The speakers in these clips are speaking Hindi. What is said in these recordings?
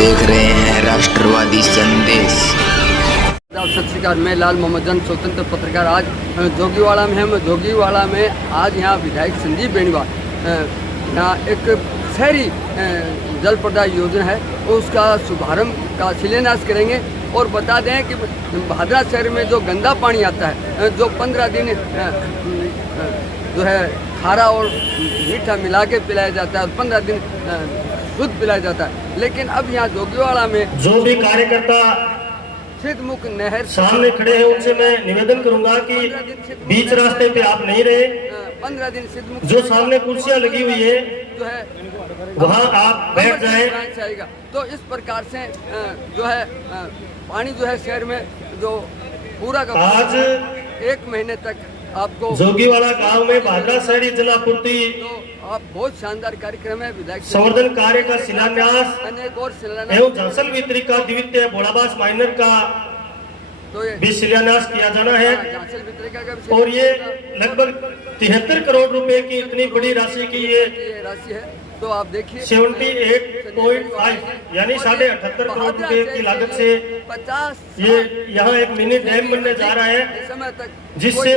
देख रहे हैं राष्ट्रवादी संदेश। सत श्रीकाल, मैं लाल मोहम्मद जन स्वतंत्र पत्रकार। आज जोगीवाड़ा में हम जोगीवाड़ा में आज यहाँ विधायक संदीप बेनीवाल यहाँ एक शहरी जल प्रदाय योजना है उसका शुभारंभ का शिलान्यास करेंगे और बता दें कि भादरा शहर में जो गंदा पानी आता है, जो 15 दिन जो है खारा और मीठा मिला के पिलाया जाता है और 15 दिन शुद्ध पिलाया जाता है, लेकिन अब यहाँ जोगीवाड़ा में जो भी कार्यकर्ता सिद्धमुख नहर सामने खड़े हैं उनसे मैं निवेदन करूंगा कि बीच रास्ते पे आप नहीं रहे। 15 दिन सिद्धमुख जो सामने कुर्सियां लगी हुई है जो है वहां आप बैठ जाएं। जाएगा। तो इस प्रकार से जो है पानी जो है शहर में जो पूरा का आज 1 महीने तक आपको जोगीवाड़ा गांव में भादरा शहरी जलापूर्ति तो आप बहुत शानदार कार्यक्रम है विधायक संवर्धन कार्य का शिलान्यास अनेक और शिलान्यास एवं झांसल वितरित का द्वितीय भोलाबास माइनर का तो ये भी शिलान्यास किया जाना है। झांसल वितरिका का भी और ये लगभग 73 करोड़ रुपए की इतनी बड़ी राशि की ये राशि है। तो आप देखिए 78.5 यानी 78.5 करोड़ रुपए की लागत से 50 ये यहाँ एक मिनी डैम बनने जा रहा है, समय तक जिससे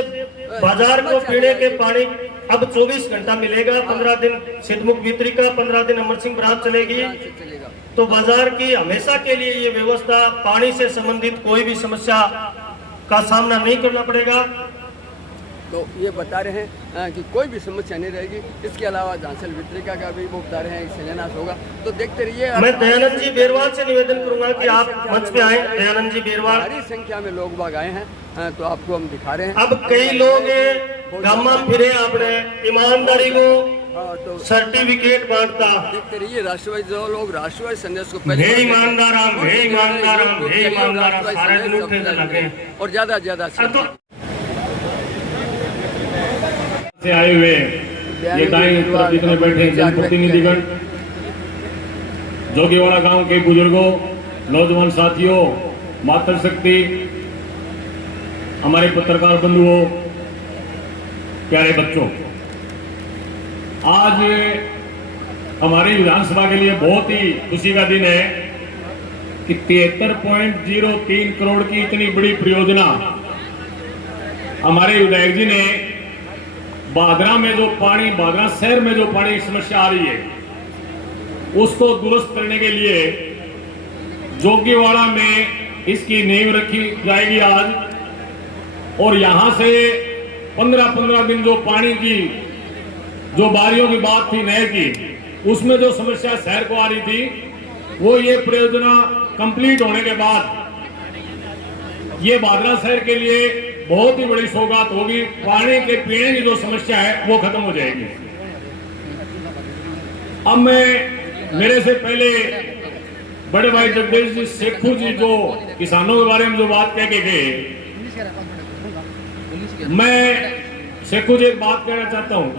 बाजार को पीने के पानी अब 24 घंटा मिलेगा। 15 दिन सिद्धमुख वितरिका, 15 दिन अमर सिंह बराज चलेगी। चलेगा। तो बाजार की हमेशा के लिए ये व्यवस्था, पानी से संबंधित कोई भी समस्या का सामना नहीं करना पड़ेगा। तो ये बता रहे हैं कि कोई भी समस्या नहीं रहेगी। इसके अलावा झांसल वितरिका का भी वो बता रहे हैं शिलान्यास होगा। तो देखते रहिए। मैं दयानंद जी बेरवाल से निवेदन करूंगा कि आप मंच पे आए। दयानंद जी बेरवाल, भारी संख्या में लोग बाग आए हैं, तो आपको हम दिखा रहे हैं। अब कई लोग गामा फिरे आपने ईमानदारी को तो सर्टिफिकेट बांटता। देखते रहिए राष्ट्रवादी जो लोग राष्ट्रवादी संदेश को हे ईमानदार हम, हे ईमानदार हम, हे ईमानदार हम, सारे दिन उठे लगे और ज्यादा ज्यादा से आए हुए ये दाएं तरफ जितने बैठे जनप्रतिनिधिगण, जोगीवाड़ा गांव के बुजुर्गों, नौजवान साथियों, मातृशक्ति, हमारे पत्रकार बंधुओं, प्यारे बच्चों, आज हमारी विधानसभा के लिए बहुत ही खुशी का दिन है कि 73.03 करोड़ की इतनी बड़ी परियोजना हमारे विधायक जी ने भादरा में जो पानी, भादरा शहर में जो पानी की समस्या आ रही है उसको दुरुस्त करने के लिए जोगीवाड़ा में इसकी नींव रखी जाएगी आज। और यहां से 15-15 दिन जो पानी की जो बारियों की बात थी नहर की, उसमें जो समस्या शहर को आ रही थी, वो ये परियोजना कंप्लीट होने के बाद ये भादरा शहर के लिए बहुत ही बड़ी सौगात होगी। पानी के पीने की जो समस्या है वो खत्म हो जाएगी। अब मैं, मेरे से पहले बड़े भाई जगदीश जी सेखू जी जो किसानों के बारे में जो बात कह के गए, मैं सेखू जी एक बात कहना चाहता हूं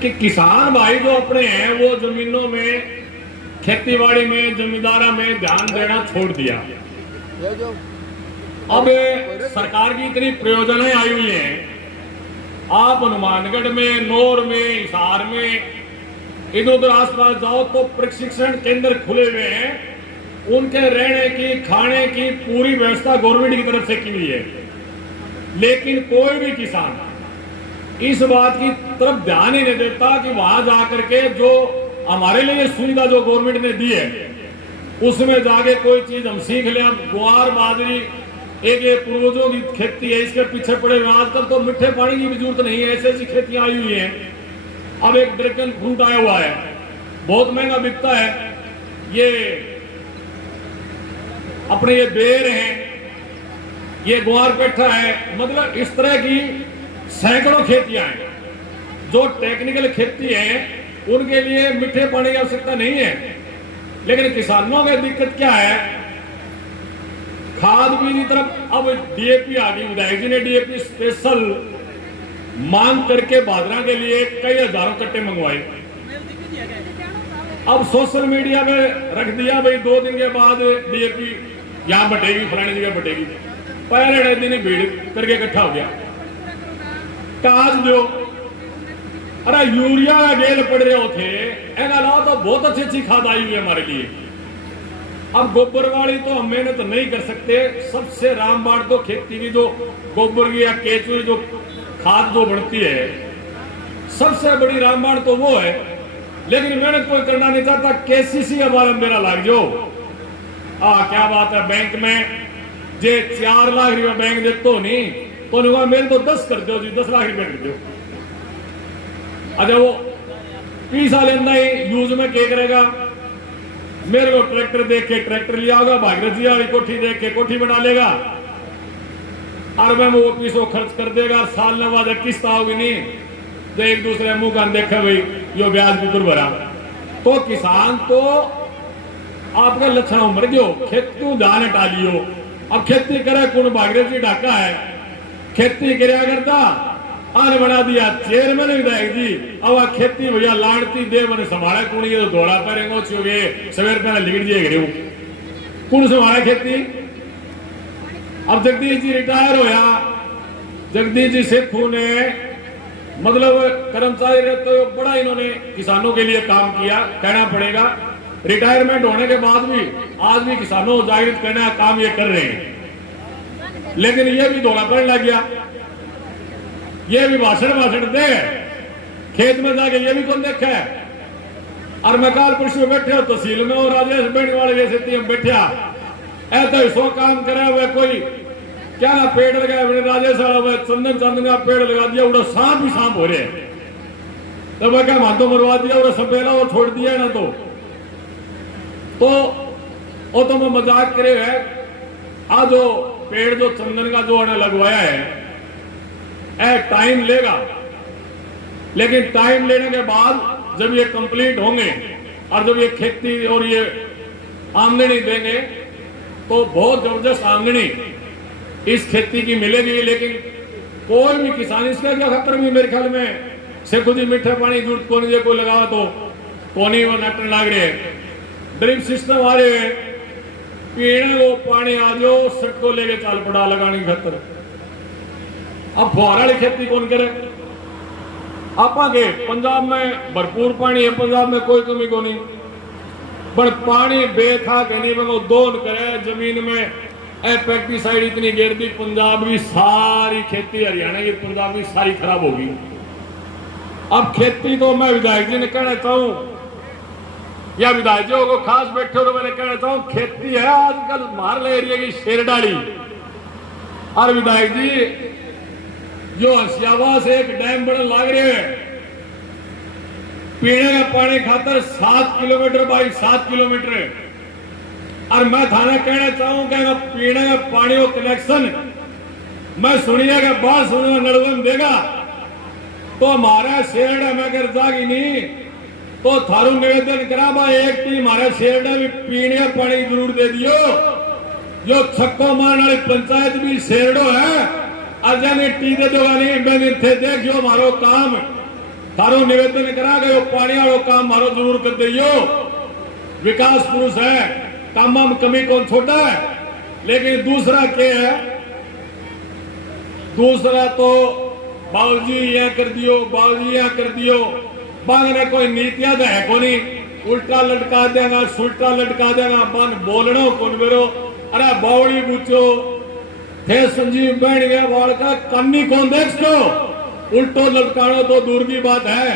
कि किसान भाई जो अपने हैं वो जमीनों में, खेतीबाड़ी में, जमींदारा में ध्यान देना छोड़ दिया। अब सरकार की इतनी परियोजनाएं आई हुई हैं, आप हनुमानगढ़ में, नौर में, हिसार में, इधर उधर आसपास जाओ तो प्रशिक्षण केंद्र खुले हुए हैं। उनके रहने की, खाने की पूरी व्यवस्था गवर्नमेंट की तरफ से की हुई है, लेकिन कोई भी किसान इस बात की तरफ ध्यान ही नहीं देता कि वहां जाकर के जो हमारे लिए सुविधा जो गवर्नमेंट ने दी है उसमें जाके कोई चीज हम सीख लें। अब गुआर, बाजरी, एक ये पूर्वजों की खेती है, इसके पीछे पड़े हुए। आजकल तो मीठे पानी की भी जरूरत नहीं है, ऐसी ऐसी खेतियां आई हुई हैं। अब एक ड्रैगन फ्रूट आया हुआ है, बहुत महंगा बिकता है। ये अपने ये बेर हैं, ये ग्वार पेठा है, मतलब इस तरह की सैकड़ों खेतियां हैं। जो टेक्निकल खेती है उनके लिए मीठे पानी की आवश्यकता नहीं है, लेकिन किसानों की दिक्कत क्या है, खाद बीज की तरफ। अब डीएपी आ गई, विधायक जी ने डीएपी स्पेशल मांग करके भादरा के लिए कई हजारों कट्टे मंगवाए। अब सोशल मीडिया में रख दिया भाई 2 दिन के बाद डीएपी यहां बटेगी, फलानी जगह बटेगी। पहले दिन भीड़ करके इकट्ठा हो गया, काज दो। अरे यूरिया गेल पड़ रहे थे, एना अलावा तो बहुत अच्छी अच्छी खाद आई हुई है हमारे लिए। अब गोबर वाली तो हम मेहनत नहीं कर सकते। सबसे रामबाण तो खेती की जो गोबर की या केचुई जो खाद जो बनती है, सबसे बड़ी रामबाण तो वो है। लेकिन मेहनत कोई करना नहीं चाहता। केसीसी हमारा मेरा लाग जो क्या बात है, बैंक में जे 4 लाख रुपया बैंक देते नहीं तो मेरे तो 10 कर दो जी, 10 लाख रुपया कर दो। अच्छा वो 20 साल लेना ही यूज में क्या करेगा? मेरे को ट्रैक्टर देख के ट्रैक्टर लिया होगा, भागीरथ जी वाली कोठी देख के कोठी बना लेगा, और मैं वो 20 खर्च कर देगा। साल ने बाद किस्त आओगी नहीं तो एक दूसरे मुंह कर देखा भाई यो ब्याज भी भरा। तो किसान तो आपका लक्षण उमर गयो, खेत क्यों धान हटा लियो। अब खेती करे कौन? भागीरथ जी ढाका है, खेती करया करता आने बना दिया चेयरमैन विधायक जी। अब खेती भैया लाड़ती दे मैंने संभाला कौन? ये तो दौड़ा परेंगे चुगे सवेर पहले लिख दिए गए कौन संभाला खेती? अब जगदीश जी रिटायर होया, जगदीश जी सेठू ने मतलब कर्मचारी रहते हुए बड़ा इन्होंने किसानों के लिए काम किया, कहना पड़ेगा। रिटायरमेंट होने के बाद भी आज भी किसानों को जागृत करने का काम ये कर रहे हैं। लेकिन ये भी दौड़ा पड़ने लग गया, ये भी भाषण दे, खेत में जाके ये भी कौन देखा है। और मैं काल पुरुष में बैठे हो तहसील में और राजेश बैठ वाले जैसे हम बैठा ऐसा सो काम करे हुए कोई क्या ना पेड़ लगाया मैंने राजेश वाला चंदन का पेड़ लगा दिया, उड़ा सांप ही सांप हो रहे हैं। तो मैं क्या मानतो मरवा दिया और सपेला और छोड़ दिया ना तो वो तो मैं मजाक करे है। आज जो पेड़ जो चंदन का जो लगवाया है टाइम लेगा, लेकिन टाइम लेने के बाद जब ये कंप्लीट होंगे और जब ये खेती और ये आमदनी देंगे तो बहुत जबरदस्त आमदनी इस खेती की मिलेगी। लेकिन कोई भी किसान इसका क्या खतर भी मेरे ख्याल में से खुद ही मीठा पानी दूध को नहीं कोई लगावा तो नहीं वो नटन लाग रहे। ड्रिप सिस्टम आ रहे हैं, पीने को पानी आ जाओ सड़कों लेके चाल पड़ा लगाने की खतर। अब फुहारा वाली खेती कौन करे? आप आगे पंजाब में भरपूर पानी है, पंजाब में कोई कमी को नहीं, पर पानी बेथा कहीं वो दोन करे जमीन में पेस्टिसाइड इतनी गिर दी, पंजाब की सारी खेती हरियाणा की पंजाब की सारी खराब होगी। अब खेती तो मैं विधायक जी ने कहना चाहूं या विधायक जी को खास बैठे हो मैंने कहना चाहूं खेती है आजकल मार ले एरिया की शेर डाली। और विधायक जी जो हंसियावा से एक डैम बड़े लाग रहे हैं पीने का पानी खातर 7 किलोमीटर बाई 7 किलोमीटर। और मैं थाना कहना चाहूंगा पीने का पानी को कनेक्शन मैं सुनिएगा बात सुनिएगा नड़वन देगा तो हमारा शेर में अगर जागी नहीं तो थारू निवेदन करा भाई एक टीम हमारा शेर भी पीने का पानी जरूर दे दियो। जो छक्को मारने वाली पंचायत भी शेरडो है अजा ने टी दे दो नहीं थे देखियो मारो काम थारो निवेदन करा गयो पानी वालों काम मारो जरूर कर दियो। विकास पुरुष है काम में कमी कौन छोटा है। लेकिन दूसरा क्या है? दूसरा तो बाबूजी यहाँ कर दियो बाबूजी यहाँ कर दियो बांग ने कोई नीतियां तो है को नहीं उल्टा लटका देगा सुल्टा लटका देगा बांग बोलनो कौन बेरो। अरे बावड़ी पूछो थे संजीव बैठ गया बाल का कन्नी कौन देख सो उल्टो लटकानो तो दूर की बात है।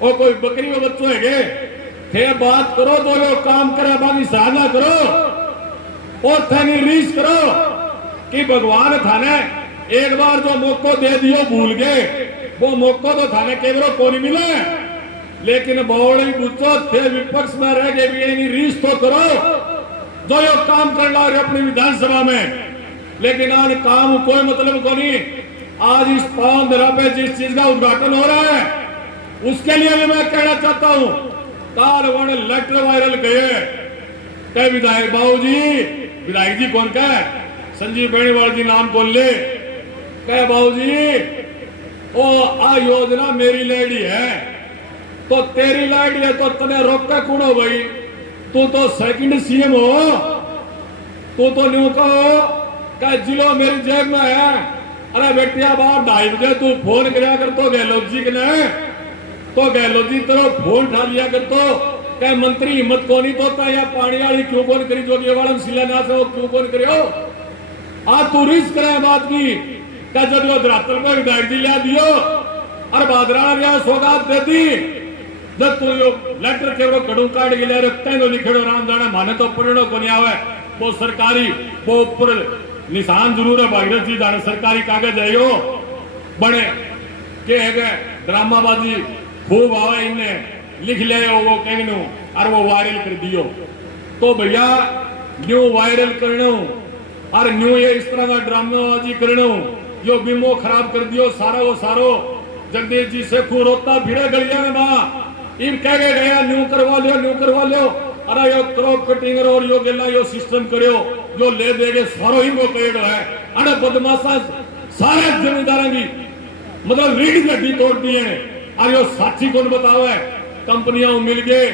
और कोई बकरी वो बच्चों है थे बात करो तो लो काम करे बाकी साधना करो और थानी रीस करो कि भगवान थाने एक बार जो मौको दे दियो भूल गए वो मौको तो थाने केवरो को नहीं मिला। लेकिन बावड़ी पूछो थे विपक्ष में रह गए भी रीस तो करो जो यो काम कर ला रहे अपनी विधानसभा में। लेकिन आज काम कोई मतलब को नहीं। आज इस पावन धरा पे जिस चीज का उद्घाटन हो रहा है उसके लिए भी मैं कहना चाहता हूं तार वन लेटर वायरल गए क्या विधायक बाबूजी विधायक जी कौन का है संजीव बेनीवाल जी नाम बोल ले क्या बाबूजी ओ आ योजना मेरी लेडी है तो तेरी लेडी है तो तने रोका कौन हो भाई? तू तो सेकंड सीएम हो तू तो न्यू कहो क्या जिलो मेरी जेब में है। अरे बेटिया बाप 2:30 बजे तू फोन कराया कर तो गहलोत जी ने तो गहलोत जी तरह फोन उठा लिया कर तो क्या मंत्री हिम्मत को नहीं तोता या पानी वाली क्यों कौन करी जोगियावाड़ा में शिलान्यास है वो क्यों कौन करियो आ तू रिस्क करे बात की क्या जब वो धरातल में विधायक जी लिया दियो और बादरा लिया सौगात दे दी जब तू यो लेटर के वो कड़ू काट के ले रखते हैं लिखेड़ो राम जाने माने तो परिणो को नहीं आवे वो सरकारी वो ऊपर निशान जरूर है भागीरथ जी जाने सरकारी कागज है यो बने के है ड्रामाबाजी खूब आवे इन्हें लिख ले वो कहनो और वो वायरल कर दियो तो भैया न्यू वायरल करनो और न्यू ये इस तरह का ड्रामाबाजी करनो यो बीमो खराब कर दियो सारा वो सारो जगदीश जी से खू रोता भिड़े गलिया में मां इन कह के गया न्यू करवा लियो अरे यो क्रॉप कटिंग और यो गेला यो सिस्टम करियो जो ले देगे सारो ही वो पेड़ है अरे बदमाशा सारे जमींदारों की मतलब रीढ़ की हड्डी तोड़ दी है और यो साथी कौन बतावे कंपनियां मिल गए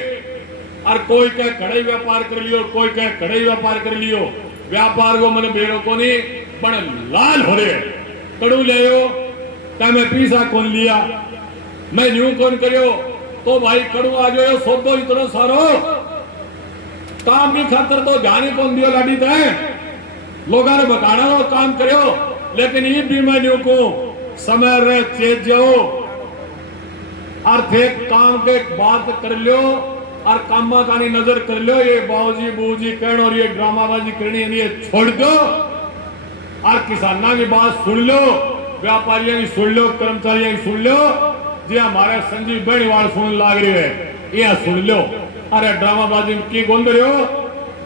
और कोई कह कड़े व्यापार कर लियो कोई कह कड़े व्यापार कर लियो व्यापार को मैंने बेड़ो को नहीं बड़े लाल हो रहे कड़ू ले क्या मैं पीसा कौन लिया मैं न्यू कौन करियो तो भाई कड़ू आ जाओ सौदो इतना सारो काम की खातर तो ध्यान ही कौन दियो लाडी तय लोगों ने बकाना हो काम करो लेकिन ये भी मैं न्यू को समय रहे चेत जाओ और थे काम के बात कर लियो और कामा कानी नजर कर लियो ये बाबूजी बूजी कहना और ये ड्रामाबाजी करनी है ये छोड़ दो और किसाना की बात सुन लो व्यापारियों की सुन लो कर्मचारियों की सुन लो जी हमारे संजीव बेनीवाल सुन लाग रही है ये सुन लो अरे ड्रामाबाजी की गोंद रहे हो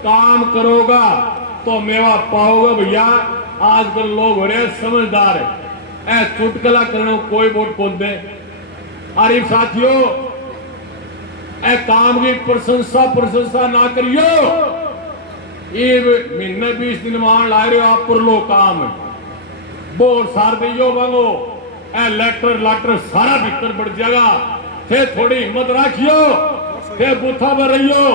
काम करोगा तो मेवा पाओगे भैया आजकल लोग हो रहे समझदार है ऐ चुटकला करने कोई वोट कौन दे अरे साथियों ए काम की प्रशंसा ना करियो ये महीने 20 दिन मान ला रहे हो आप पर लो काम बोर सार दियो मांगो ए लेटर सारा भीतर बढ़ जाएगा थे थोड़ी हिम्मत रखियो थे बूथा पर रहियो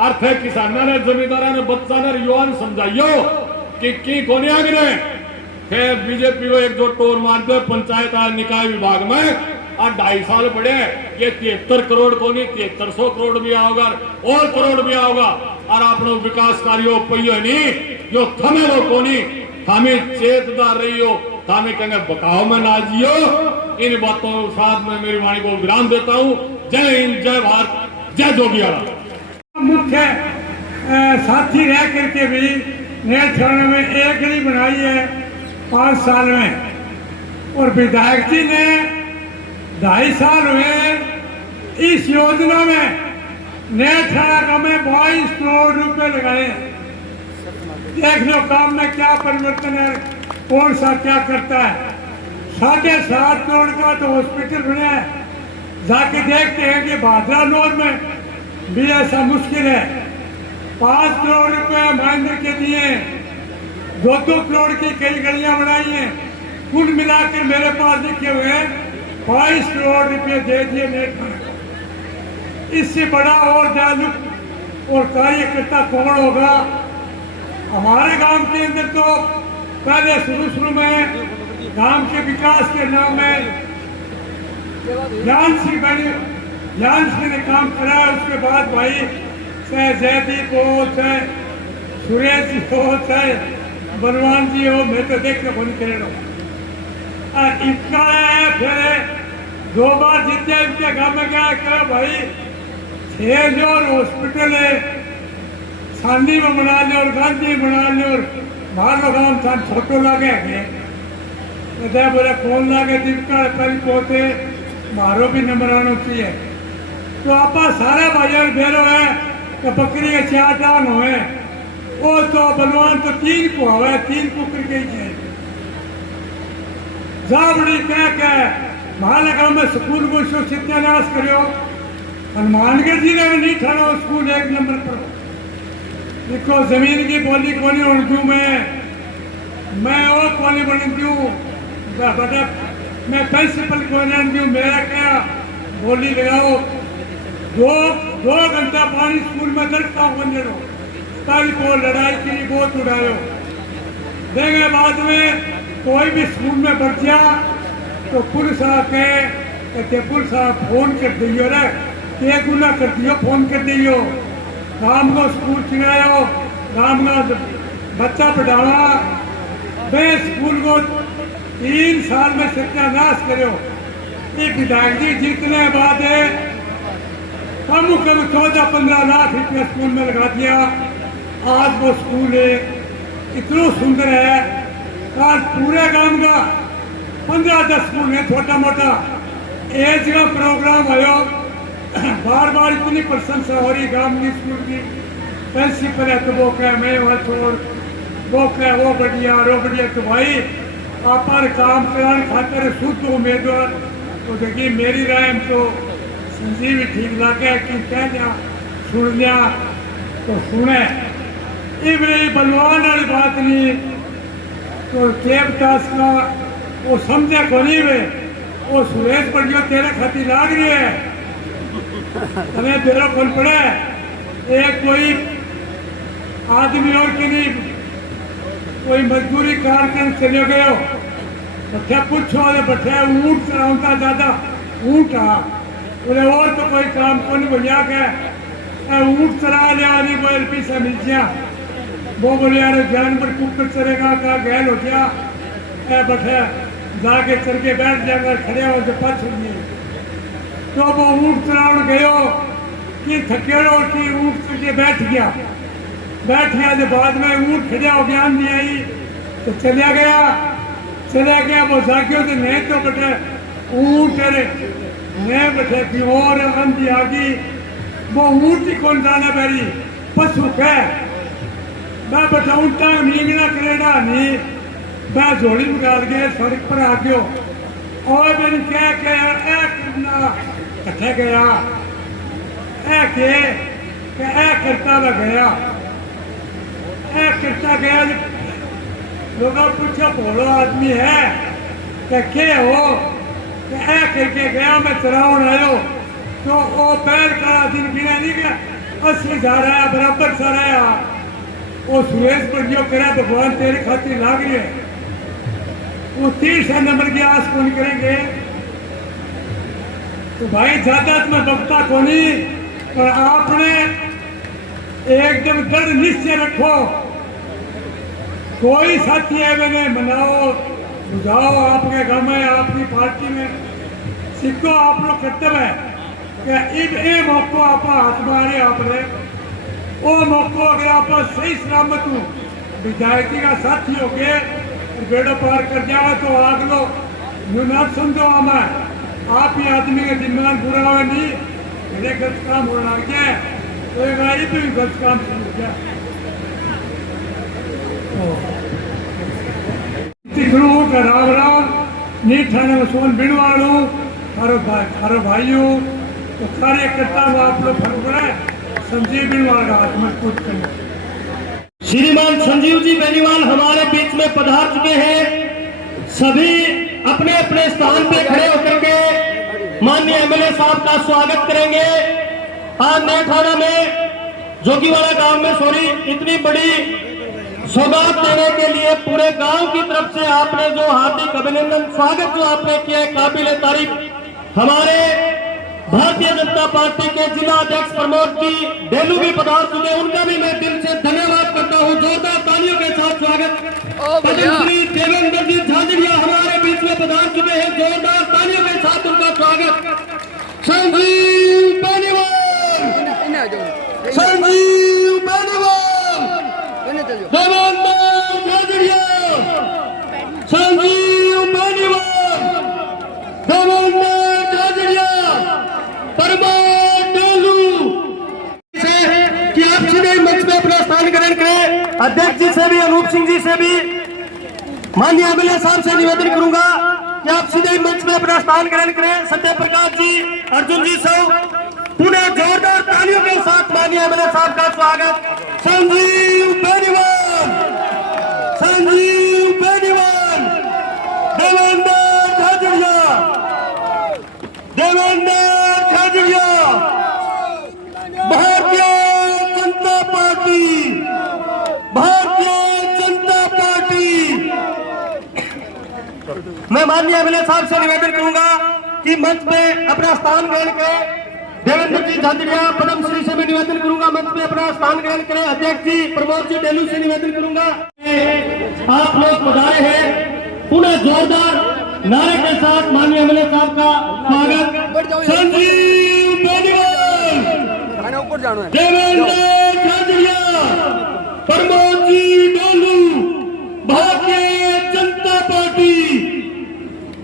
और थे किसाना ने जमींदारा ने बच्चा ने युवा ने समझाइयो कि कोने आगे थे बीजेपी को एक जो टोर मार दे पंचायत राज निकाय विभाग में और 2.5 साल पड़े ये 73 करोड़ को नहीं 7300 करोड़ भी आओगा और करोड़ भी आओगा और आप लोग विकास कार्यों पहियो नहीं जो थमे वो को नहीं थामे चेतदार रही हो थामे कहेंगे बकाओ में ना जियो इन बातों के साथ में मेरी वाणी को विराम देता हूँ जय हिंद जय भारत जय जोगियाड़ा मुख्य साथी रह करके भी नए थाने में एक गली बनाई है 5 साल में और विधायक जी ने 2.5 साल हुए इस योजना में नए थाना में 22 करोड़ रुपए लगाए देख लो काम में क्या परिवर्तन है कौन सा क्या करता है 7.5 करोड़ का तो हॉस्पिटल बना है जाके देखते हैं कि भादरानोद में भी ऐसा मुश्किल है 5 करोड़ रुपए महेंद्र के दिए 2 करोड़ की कई गलियां बनाई हैं कुल मिलाकर मेरे पास लिखे हुए हैं 22 करोड़ रुपए दे दिए नेट पर इससे बड़ा और जागरूक और कार्यकर्ता कौन होगा हमारे गांव के अंदर तो पहले शुरू में गांव के विकास के नाम में ज्ञान सिंह ने काम कराया उसके बाद भाई चाहे जयदीप हो चाहे सुरेश जी हो चाहे बलवान जी हो मैं तो देखने को नहीं करे इतना है फिर 2 बार जीते इनके गांव में गया कहा भाई 6 जो हॉस्पिटल है सांदी में बना ले और गांधी में बना ले और बाहर गांव थान फोटो लागे बोले कौन लागे दीपका पहले पोते मारो भी नंबर आना चाहिए तो आप सारे भाइयों बेरो है तो बकरी के 4 दान हुए वो तो बलवान तो 3 को हुआ 3 को करके ही जाबड़ी कह महानगर में स्कूल को सत्यानाश करो हनुमानगढ़ जिले में नहीं था स्कूल 1 नंबर पर देखो जमीन की बोली कोनी उर्दू में मैं वो कोनी बन दू बड़ा मैं प्रिंसिपल को दू मेरा क्या बोली लगाओ 2 घंटा पानी स्कूल में दरता बंदे कल को लड़ाई की बहुत उड़ायो देंगे बाद में कोई भी स्कूल में बढ़ जा तो पुलिस आके कहते पुलिस फोन कर दियो रे के गुना कर दियो फोन कर दियो राम को स्कूल चुनायो राम का बच्चा पढ़ावा वे स्कूल को 3 साल में सत्यानाश करो। ये विधायक जी जीतने बाद कम 14-15 लाख रुपया स्कूल में लगा दिया। आज वो स्कूल है इतना सुंदर है। आज पूरे गांव का 15-10 स्कूल है छोटा मोटा। एक जगह प्रोग्राम आयो बार बार इतनी प्रशंसा हो रही गांव की स्कूल की। प्रिंसिपल है तो वो कह मैं वहाँ छोड़ वो कह वो बढ़िया तो भाई आप काम कराने खातर शुद्ध उम्मीदवार तो देखिए मेरी राय में तो संजीव ठीक लगे कि कह लिया सुन लिया तो सुने इबरी बलवान वाली बात नहीं तो देवदास का वो समझे को नहीं वे वो सुरेश बढ़िया तेरे खातिर लाग रही है तुम्हें तेरा कौन पड़े एक कोई आदमी और के लिए कोई मजदूरी कार कर चले गए बच्चा पूछो अरे बच्चा ऊँट चलाता ज्यादा ऊँट बोले और तो कोई काम को नहीं भैया के ऊँट चला लिया नहीं कोई पैसा मिल गया वो बोले यार जानवर कुकर चलेगा का गैल हो गया बच्चा जाके चल के बैठ जाएगा खड़े हो जो पाछ तो वो ऊँट चलाने गयो कि थकेड़ो कि ऊँट चल के बैठ गया जो बाद में ऊँट खड़ा हो ज्ञान दिया ही तो चला गया वो जागियो तो नहीं तो बटे ऊँट नहीं बटे की और आंधी आ गई वो ऊँट ही कौन जाना बैरी पशु कह मैं बटा ऊँटा नींगना करेगा नहीं मैं जोड़ी निकाल के सड़क पर आ गयो और मैंने क्या करना कट्ठे गया करता हुआ गया करता गया लोग पूछा बोलो आदमी है क्या हो करके गया मैं चलावन आयो तो वो पैर का दिन गिना नहीं गया 80 जा रहा है बराबर सा रहा वो सुरेश पर जो करे भगवान तेरे खातिर लाग रही है वो 30 नंबर की आस कौन करेंगे तो भाई ज्यादा मैं बकता को नहीं पर आपने एकदम दृढ़ निश्चय रखो कोई साथी है मैंने मनाओ बुझाओ आपके गांव में आपकी पार्टी में सीखो आप लोग कर्तव्य है कि ये मौको आप हाथ मारे आपने वो मौको अगर आप सही सलामत हूँ विधायकी का साथी हो गए बेड़ा पार कर जाओ तो आग लो ना समझो हमें आप ही आदमी का दिमाग बुरा हुआ नहीं मेरे गलत काम होना क्या तो एक गाड़ी पे भी गलत काम शुरू हो गया राम राम नी थाने में सोन बिनवाड़ू थारो भाइयों तो कार्यकर्ता में आप लोग फर्क संजीव बिनवाल का हाथ मजबूत करना। श्रीमान संजीव जी बेनीवाल हमारे बीच में पधार चुके हैं। सभी अपने अपने स्थान पे खड़े होकर के माननीय एमएलए साहब का स्वागत करेंगे। आज नए थाना में जोगीवाड़ा गांव में इतनी बड़ी सौगात देने के लिए पूरे गांव की तरफ से आपने जो हार्दिक अभिनंदन स्वागत जो आपने किया है काबिल तारीफ। हमारे भारतीय जनता पार्टी के जिला अध्यक्ष प्रमोद जी डेलू भी पधार चुके, उनका भी मैं दिल से धन्यवाद करता हूं। जोरदार तालियों के साथ स्वागत। पद्मश्री देवेंद्र जी झांझरिया हमारे बीच में पधार चुके हैं, जोरदार तालियों के साथ उनका स्वागत। संजीव बेनीवाल, संजीव बेनीवाल, देवेंद्र झांझरिया, संजीव बेनीवाल, देवेंद्र झांझरिया, प्रमोद डेलू से कि आप सीधे मंच में अपना स्थान ग्रहण करें। अध्यक्ष जी से भी, अनूप सिंह जी से भी, माननीय एमएलए साहब से निवेदन करूंगा कि आप सीधे मंच में अपना स्थान ग्रहण करें। सत्य प्रकाश जी, अर्जुन जी सब पुनः जोरदार तालियों के साथ माननीय एमएलए साहब का स्वागत। Sanjeev Beniwal, Sanjeev Beniwal, Devendra Jhajharia, Devendra Jhajharia, Bharatiya Janata party, Bharatiya Janata party. मैं माननीय एमएलए साहब से निवेदन करूंगा कि मंच में अपना स्थान ग्रहण करें। देवेंद्र जी झांझड़िया पद्म श्री से मैं निवेदन करूंगा मंच में अपना स्थान ग्रहण करें। अध्यक्ष जी प्रमोद जी डेलू से निवेदन करूंगा। आप लोग पधारे हैं, पुनः जोरदार नारे के साथ माननीय एमएलए साहब का स्वागत। संजीव बेनीवाल, ऊपर जाना है, देवेंद्र झांझड़िया, प्रमोद जी डेलू, भारतीय जनता पार्टी।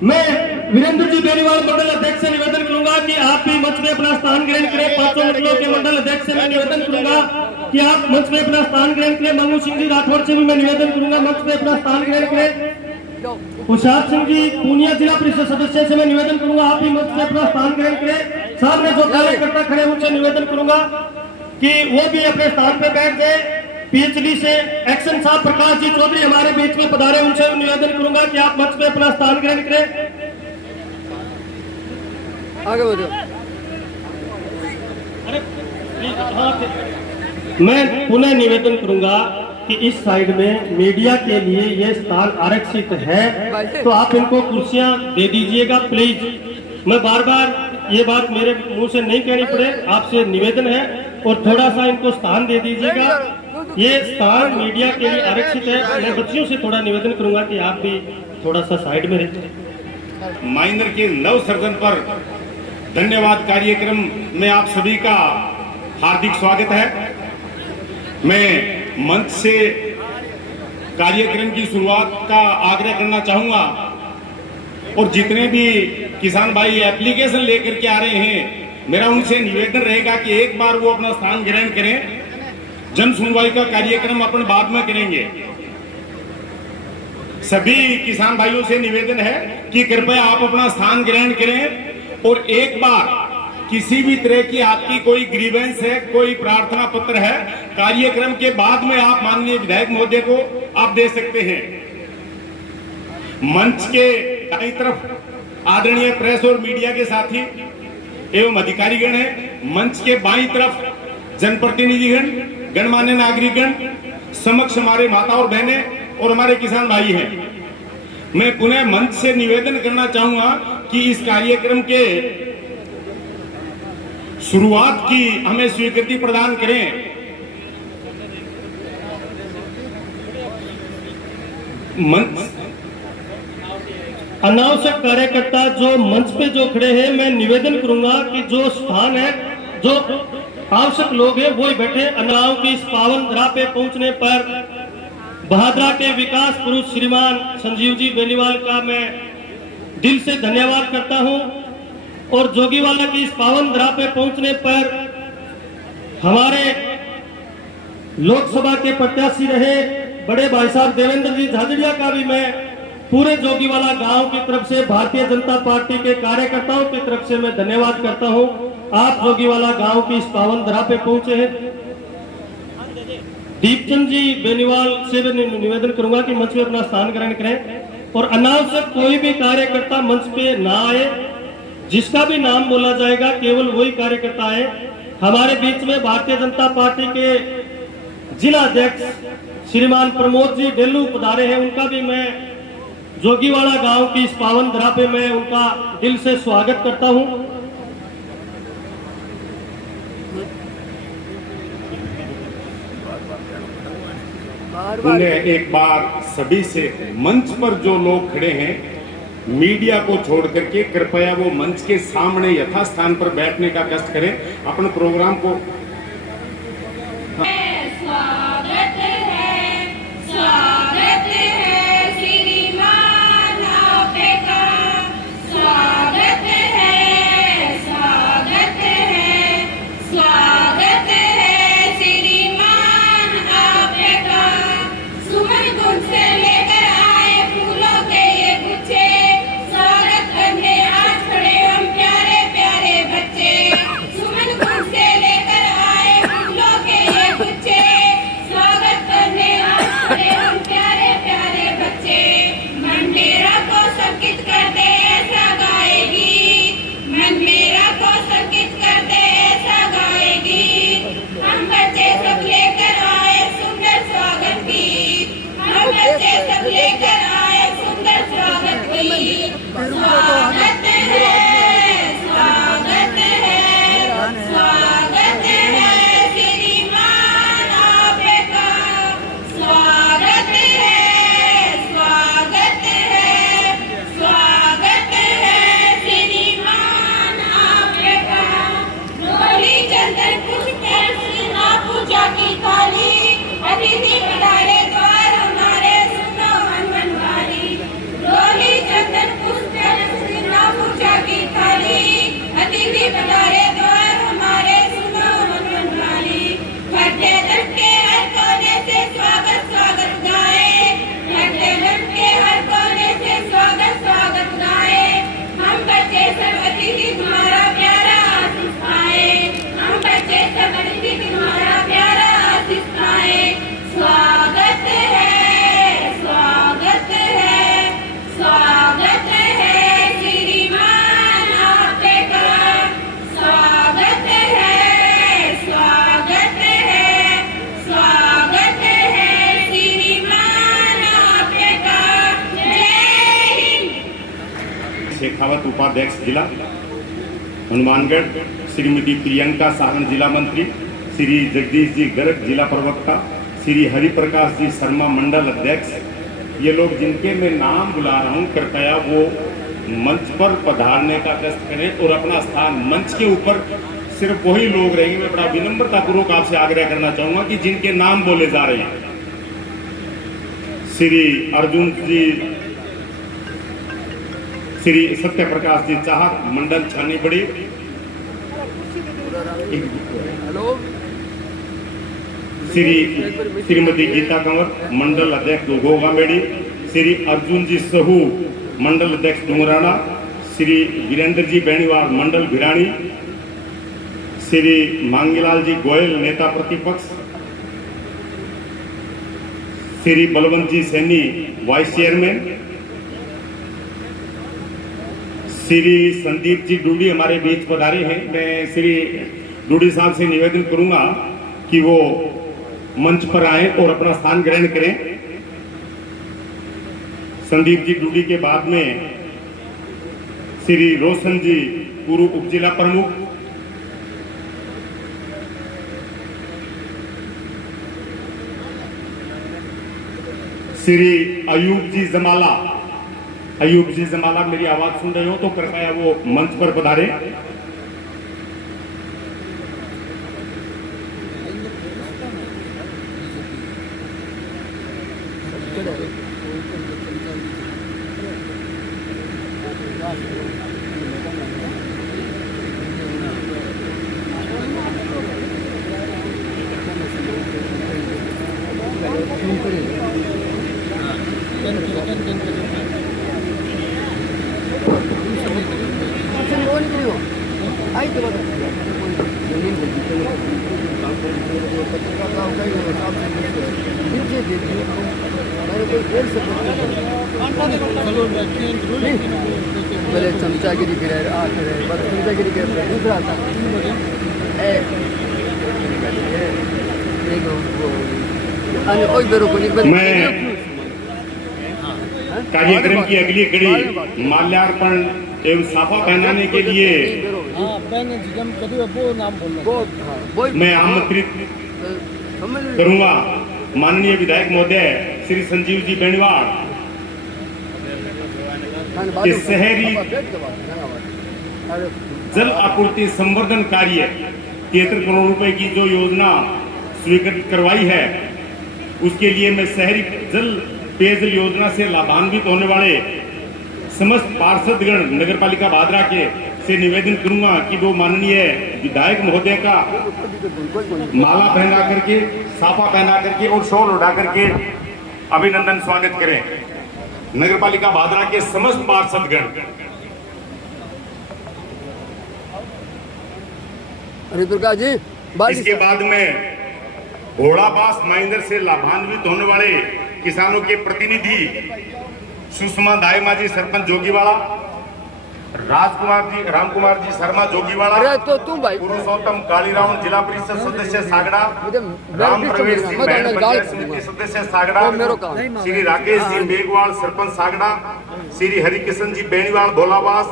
मैं वीरेंद्र जी बेनीवाल मंडल अध्यक्ष से निवेदन करूंगा कि आप भी मंच में अपना स्थान ग्रहण करें। पांचों मंडलों के मंडल अध्यक्ष से मैं निवेदन करूंगा कि आप मंच में अपना स्थान ग्रहण करें। मनु सिंह जी राठौर से भी मैं निवेदन करूंगा मंच में अपना स्थान ग्रहण करें। उषाद सिंह जी पूर्णिया जिला परिषद सदस्य से मैं निवेदन करूंगा आप भी मंच में अपना स्थान ग्रहण करें। सामने जो कार्यकर्ता खड़े उनसे निवेदन करूंगा कि वो भी अपने स्थान पर बैठ जाए। पीएचडी से एक्शन साहब प्रकाश जी चौधरी हमारे बीच में पधारे, उनसे निवेदन करूंगा कि आप मंच में अपना स्थान ग्रहण करें। आगे बढ़ो। मैं पुनः निवेदन करूंगा कि इस साइड में मीडिया के लिए ये स्थान आरक्षित है, तो आप इनको कुर्सियां दे दीजिएगा प्लीज। मैं बार बार ये बात मेरे मुंह से नहीं कहनी पड़े, आपसे निवेदन है और थोड़ा सा इनको स्थान दे दीजिएगा। ये स्थान मीडिया के लिए आरक्षित है। मैं बच्चियों से थोड़ा निवेदन करूंगा कि आप भी थोड़ा सा साइड में रहें। माइनर के नव सर्जन पर धन्यवाद कार्यक्रम में आप सभी का हार्दिक स्वागत है। मैं मंच से कार्यक्रम की शुरुआत का आग्रह करना चाहूंगा और जितने भी किसान भाई एप्लीकेशन लेकर के आ रहे हैं, मेरा उनसे निवेदन रहेगा कि एक बार वो अपना स्थान ग्रहण करें। जन सुनवाई का कार्यक्रम अपन बाद में करेंगे। सभी किसान भाइयों से निवेदन है कि कृपया आप अपना स्थान ग्रहण करें और एक बार किसी भी तरह की आपकी कोई ग्रीवेंस है, कोई प्रार्थना पत्र है, कार्यक्रम के बाद में आप माननीय विधायक महोदय को आप दे सकते हैं। मंच के दाईं तरफ आदरणीय प्रेस और मीडिया के साथी एवं अधिकारीगण है। मंच के बाईं तरफ जनप्रतिनिधिगण, गणमान्य नागरिकगण, समक्ष हमारे माता और बहनें और हमारे किसान भाई हैं। मैं पुनः मंच से निवेदन करना चाहूंगा कि इस कार्यक्रम के शुरुआत की हमें स्वीकृति प्रदान करें। मंच अनावश्यक कार्यकर्ता जो मंच पे जो खड़े हैं, मैं निवेदन करूंगा कि जो स्थान है, जो आवश्यक लोग हैं वो ही बैठे। अनाव की इस पावन धरा पे पहुंचने पर बहादुरा के विकास पुरुष श्रीमान संजीव जी बेनीवाल का मैं दिल से धन्यवाद करता हूं और जोगीवाला की इस पावन धरा पे पहुंचने पर हमारे लोकसभा के प्रत्याशी रहे बड़े भाई साहब देवेंद्र जी झाझड़िया का भी मैं पूरे जोगीवाला गांव की तरफ से, भारतीय जनता पार्टी के कार्यकर्ताओं की तरफ से मैं धन्यवाद करता हूं। आप जोगीवाला गांव की इस पावन धरा पे पहुंचे हैं। दीपचंद जी बेनीवाल से भी निवेदन करूंगा कि मंच पे अपना स्थान ग्रहण करें और अनावश्यक कोई भी कार्यकर्ता मंच पे ना आए। जिसका भी नाम बोला जाएगा केवल वही कार्यकर्ता आए। हमारे बीच में भारतीय जनता पार्टी के जिला अध्यक्ष श्रीमान प्रमोद जी डेलू पधारे हैं, उनका भी मैं जोगीवाला गांव की इस पावन धरा पे मैं उनका दिल से स्वागत करता हूं। उन्हें एक बार सभी से मंच पर जो लोग खड़े हैं, मीडिया को छोड़ करके कृपया वो मंच के सामने यथास्थान पर बैठने का कष्ट करें। अपन प्रोग्राम को लेकर आए सुंदर स्वागत की। स्वागत है उपाध्यक्ष जिला हनुमानगढ़, श्रीमती प्रियंका साहन जिला मंत्री, श्री जगदीश जी गर्ग जिला प्रवक्ता, श्री हरिप्रकाश जी शर्मा मंडल अध्यक्ष, ये लोग जिनके मैं नाम बुला रहा हूँ कृपया वो मंच पर पधारने का कष्ट करें और अपना स्थान मंच के ऊपर सिर्फ वही लोग रहेंगे। मैं बड़ा विनम्रतापूर्वक आपसे आग्रह करना चाहूंगा कि जिनके नाम बोले जा रहे हैं, श्री अर्जुन जी, श्री सत्य प्रकाश जी चाहत मंडल छानी बड़ी, श्रीमती गीता कंवर मंडल अध्यक्ष गोगामेड़ी, श्री अर्जुन जी सहू मंडल अध्यक्ष डुंगराना, श्री वीरेंद्र जी बेनीवाल मंडल भिरानी, श्री मांगीलाल जी गोयल नेता प्रतिपक्ष, श्री बलवंत जी सैनी वाइस चेयरमैन, श्री संदीप जी डूडी हमारे बीच पधारे हैं। मैं श्री डूडी साहब से निवेदन करूंगा कि वो मंच पर आए और अपना स्थान ग्रहण करें। संदीप जी डूडी के बाद में श्री रोशन जी पूर्व उप जिला प्रमुख, श्री अयूब जी जमाला, अयूब जी जमाला मेरी आवाज सुन रहे हो तो कृपया वो मंच पर पधारे। पहले चमचागिरी करे बस चमचागिरी करे दूसरा था मैं कार्यक्रम की अगली कड़ी माल्यार्पण एवं साफा पहनाने के लिए मैं आमंत्रित करूंगा माननीय विधायक महोदय श्री संजीव जी बेनीवाल के शहरी जल आपूर्ति संवर्धन कार्य 73 करोड़ रुपए की जो योजना स्वीकृत करवाई है उसके लिए मैं शहरी जल पेयजल योजना से लाभान्वित होने वाले समस्त पार्षदगण नगर पालिका भादरा के से निवेदन करूंगा कि वो माननीय विधायक महोदय का माला पहना करके, साफा पहना करके और शॉल उड़ा करके अभिनंदन स्वागत करें नगर पालिका भादरा के समस्त पार्षदगण। हरिप्रकाश जी इसके बाद में घोड़ाबास महेंद्र से लाभान्वित होने वाले किसानों के प्रतिनिधि सुषमा दायमा जी सरपंच जोगीवाड़ा, रामकुमार जी शर्मा जोगीवाड़ा, अरे तो तुम भाई पुरुषोत्तम कालीराम जिला परिषद सदस्य सागड़ा, राम प्रवेश जी पंचायत समिति सदस्य सागड़ा, श्री राकेश जी मेघवाल सरपंच सागड़ा, श्री हरिकिशन जी बेनीवाल भोलावास,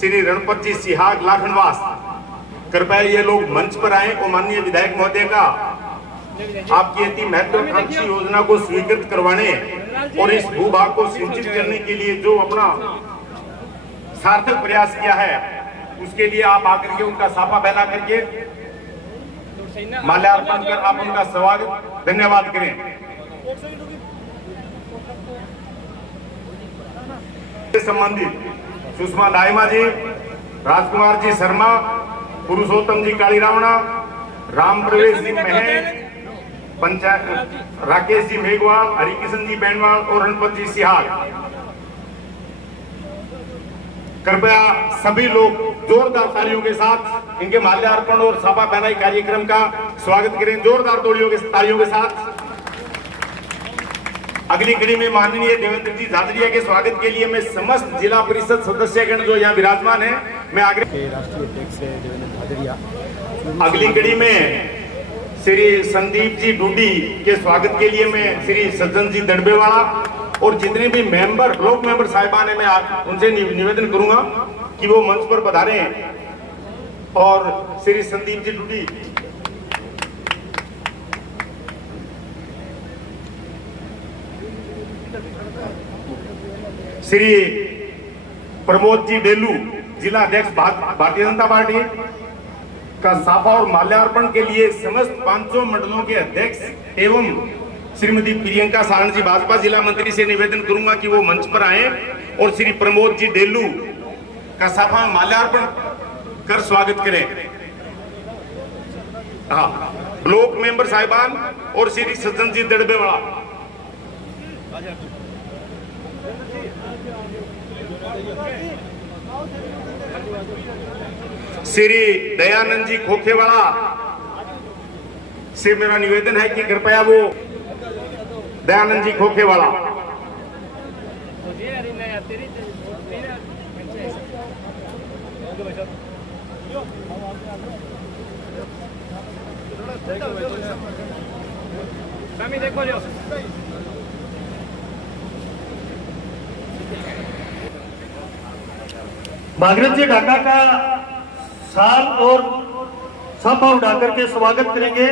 श्री रणपत जी सिहाग लाखनवास। कृपया ये लोग मंच पर आए और माननीय विधायक महोदय का आपकी अति महत्वाकांक्षी योजना को स्वीकृत करवाने और इस भूभाग को सिंचित करने के लिए जो अपना सार्थक प्रयास किया है उसके लिए आप आकर के उनका साफा पहना करके माल्यार्पण कर आप उनका स्वागत धन्यवाद करें। संबंधित सुषमा दायमा जी, राजकुमार जी शर्मा, पुरुषोत्तम जी कालीरावणा, राम प्रवेश जी महल, पंचायत राकेश जी मेघवाल, हरिकिशन जी बेनवाल और रणपत जी सिहाग। कृपया सभी लोग जोरदार तालियों के साथ इनके माल्यार्पण और साफा पहनाई कार्यक्रम का स्वागत करें, जोरदार तालियों के साथ। अगली कड़ी में माननीय देवेंद्र जी झाझड़िया के स्वागत के लिए मैं समस्त जिला परिषद सदस्यगण जो यहाँ विराजमान है मैं आग्रह राष्ट्रीय अध्यक्ष देवेंद्र झाझड़िया। अगली कड़ी में श्री संदीप जी डूडी के स्वागत के लिए मैं श्री सज्जन जी दड़बेवाला और जितने भी मेंबर ब्लॉक मेंबर साहिबान है मैं उनसे निवेदन करूंगा कि वो मंच पर पधारे और श्री संदीप जी डूडी श्री प्रमोद जी डेलू जिला अध्यक्ष भारतीय जनता पार्टी का साफा और माल्यार्पण के लिए समस्त 500 मंडलों के अध्यक्ष एवं श्रीमती प्रियंका सारण जी भाजपा जिला मंत्री से निवेदन करूंगा कि वो मंच पर आए और श्री प्रमोद जी डेलू का साफा माल्यार्पण कर स्वागत करें। हाँ, ब्लॉक मेंबर साहिबान और श्री सज्जन जी दड़बेवाला। श्री दयानंद जी खोखेवाला से मेरा निवेदन है कि कृपया वो दयानंद जी खोखेवाला। भागीरथ जी ढाका का साल और साफा उठा करके स्वागत करेंगे,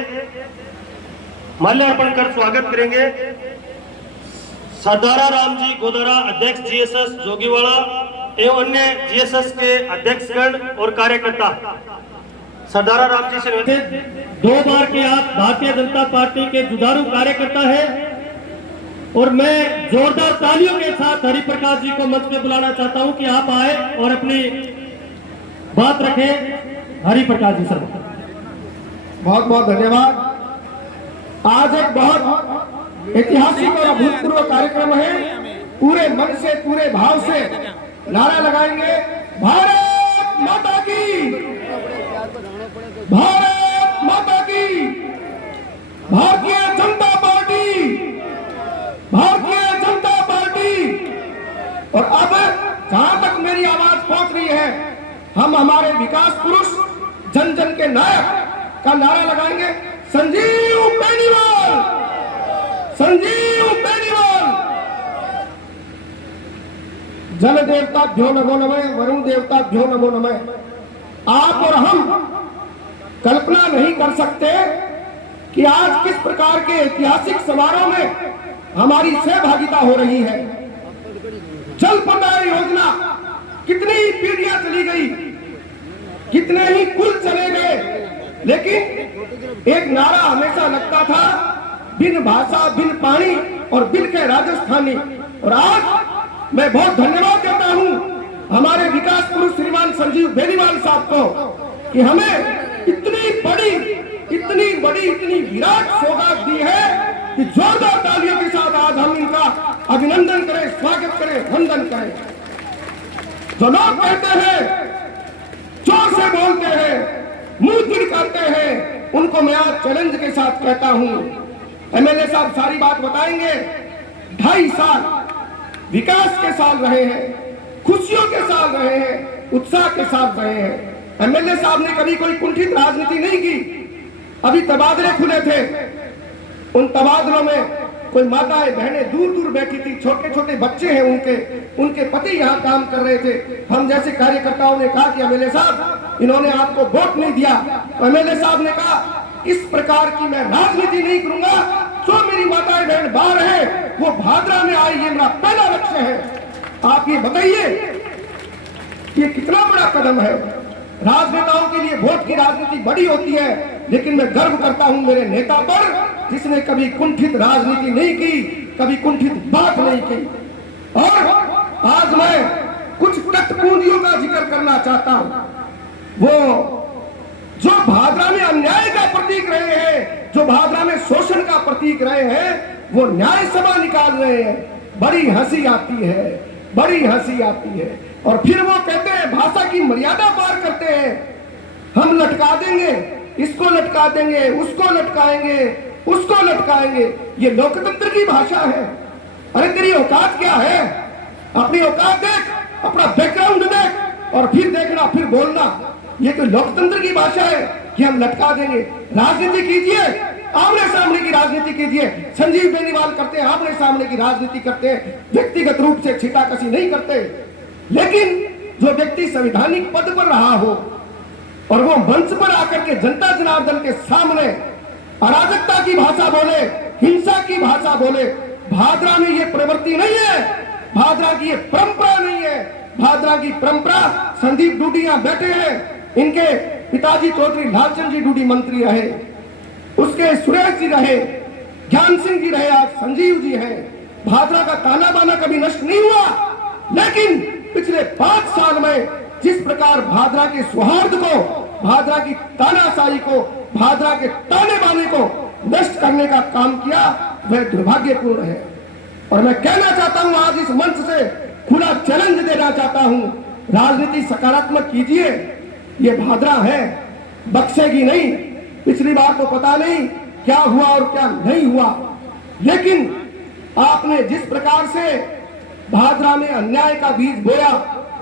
माल्यार्पण कर स्वागत करेंगे। सरदारा राम जी गोदारा अध्यक्ष जीएसएस जोगीवाड़ा एवं अन्य जीएसएस के अध्यक्षगण और कार्यकर्ता। सरदारा राम जी से 2 बार के आप भारतीय जनता पार्टी के जुझारू कार्यकर्ता है और मैं जोरदार तालियों के साथ हरिप्रकाश जी को मंच पे बुलाना चाहता हूं कि आप आए और अपनी बात रखें। हरिप्रकाश जी सर, बहुत बहुत धन्यवाद। आज एक बहुत ऐतिहासिक और अभूतपूर्व कार्यक्रम है। पूरे मन से पूरे भाव से नारा लगाएंगे, भारत माता की, भारत माता की, भारतीय जनता पार्टी, भारतीय जनता पार्टी। और अब जहां तक मेरी आवाज पहुंच रही है, हम हमारे विकास पुरुष जन जन के नायक का नारा लगाएंगे, संजीव बेनीवाल, संजीव बेनीवाल। जल देवता भ्यो नमो नमः, वरुण देवता भ्यो नमो नमः। आप और हम कल्पना नहीं कर सकते कि आज किस प्रकार के ऐतिहासिक समारोह में हमारी सहभागिता हो रही है। जल भंडार योजना कितनी पीढ़ियां चली गई, कितने ही कुल चले गए, लेकिन एक नारा हमेशा लगता था, बिन भाषा बिन पानी और बिन के राजस्थानी। और आज मैं बहुत धन्यवाद देता हूं हमारे विकास पुरुष श्रीमान संजीव बेनीवाल साहब को कि हमें इतनी बड़ी इतनी विराट सौगात दी है कि जोरदार तालियों के साथ आज हम इनका अभिनंदन करें, स्वागत करें, वंदन करें। जो लोग कहते हैं, जोर से बोलते हैं, मुंह दिखाते हैं, उनको मैं आज चैलेंज के साथ कहता हूं। एमएलए साहब सारी बात बताएंगे। 2.5 साल विकास के साल रहे हैं, खुशियों के साल रहे हैं, उत्साह के साथ रहे हैं। एमएलए साहब ने कभी कोई कुंठित राजनीति नहीं की। अभी तबादले खुले थे, उन तबादलों में कोई माताएं बहनें दूर दूर बैठी थी, छोटे छोटे बच्चे हैं उनके पति यहाँ काम कर रहे थे। हम जैसे कार्यकर्ताओं ने कहा कि एमएलए साहब, इन्होंने आपको वोट नहीं दिया। तो एमएलए साहब ने कहा, इस प्रकार की मैं राजनीति नहीं करूंगा, जो मेरी माताएं बहन बाहर है वो भादरा में आई, ये मेरा पहला लक्ष्य है। आप ये बताइए, ये कितना बड़ा कदम है। राजनेताओं के लिए वोट की राजनीति बड़ी होती है, लेकिन मैं गर्व करता हूं मेरे नेता पर, जिसने कभी कुंठित राजनीति नहीं की, कभी कुंठित बात नहीं की। और आज मैं कुछ तटपूंजियों का जिक्र करना चाहता हूं। वो जो भादरा में अन्याय का प्रतीक रहे हैं, जो भादरा में शोषण का प्रतीक रहे हैं, वो न्याय सभा निकाल रहे हैं। बड़ी हंसी आती है, बड़ी हंसी आती है। और फिर वो कहते हैं भाषा की मर्यादा पार करते हैं, हम लटका देंगे, इसको लटका देंगे, उसको लटकाएंगे, उसको लटकाएंगे। ये लोकतंत्र की भाषा है। अरे तेरी औकात क्या है? अपनी औकात देख, अपना बैकग्राउंड देख और फिर देखना, फिर बोलना। ये तो लोकतंत्र की भाषा है कि हम लटका देंगे। राजनीति कीजिए, आमने सामने की राजनीति कीजिए। संजीव बेनीवाल करते हैं, आमने सामने की राजनीति करते हैं, व्यक्तिगत रूप से छीटाकशी नहीं करते। लेकिन जो व्यक्ति संवैधानिक पद पर रहा हो और वो मंच पर आकर के जनता जनार्दन के सामने अराजकता की भाषा बोले, हिंसा की भाषा बोले, भादरा में ये प्रवृत्ति नहीं है, भादरा की ये परंपरा नहीं है। भादरा की परंपरा, संदीप डूडी यहाँ बैठे हैं, इनके पिताजी चौधरी लालचंद जी डूडी मंत्री रहे, उसके सुरेश जी रहे, ज्ञान सिंह जी रहे, आज संजीव जी हैं। भादरा का ताना बाना कभी नष्ट नहीं हुआ, लेकिन पिछले 5 साल में जिस प्रकार भादरा के सौहार्द को, भादरा की तानाशाही को, भादरा के ताने बाने को नष्ट करने का काम किया, वह दुर्भाग्यपूर्ण है। और मैं कहना चाहता हूं, आज इस मंच से खुला चैलेंज देना चाहता हूं, राजनीति सकारात्मक कीजिए। ये भादरा है, बख्शेगी नहीं। पिछली बार तो पता नहीं क्या हुआ और क्या नहीं हुआ, लेकिन आपने जिस प्रकार से भादरा में अन्याय का बीज बोया,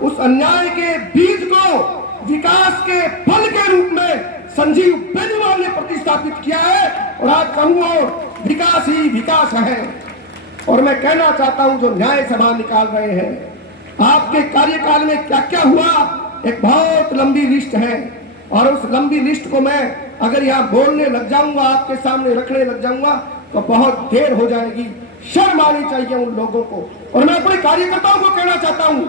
उस अन्याय के बीज को विकास के फल के रूप में संजीव बेनीवाल ने प्रतिस्थापित किया है। और आज कहूंगा, विकास ही विकास है। और मैं कहना चाहता हूं, जो न्याय सभा निकाल रहे हैं, आपके कार्यकाल में क्या क्या हुआ, एक बहुत लंबी लिस्ट है। और उस लंबी लिस्ट को मैं अगर यहाँ बोलने लग जाऊंगा, आपके सामने रखने लग जाऊंगा, तो बहुत देर हो जाएगी। शर्म आनी चाहिए उन लोगों को। और मैं अपने कार्यकर्ताओं को कहना चाहता हूं,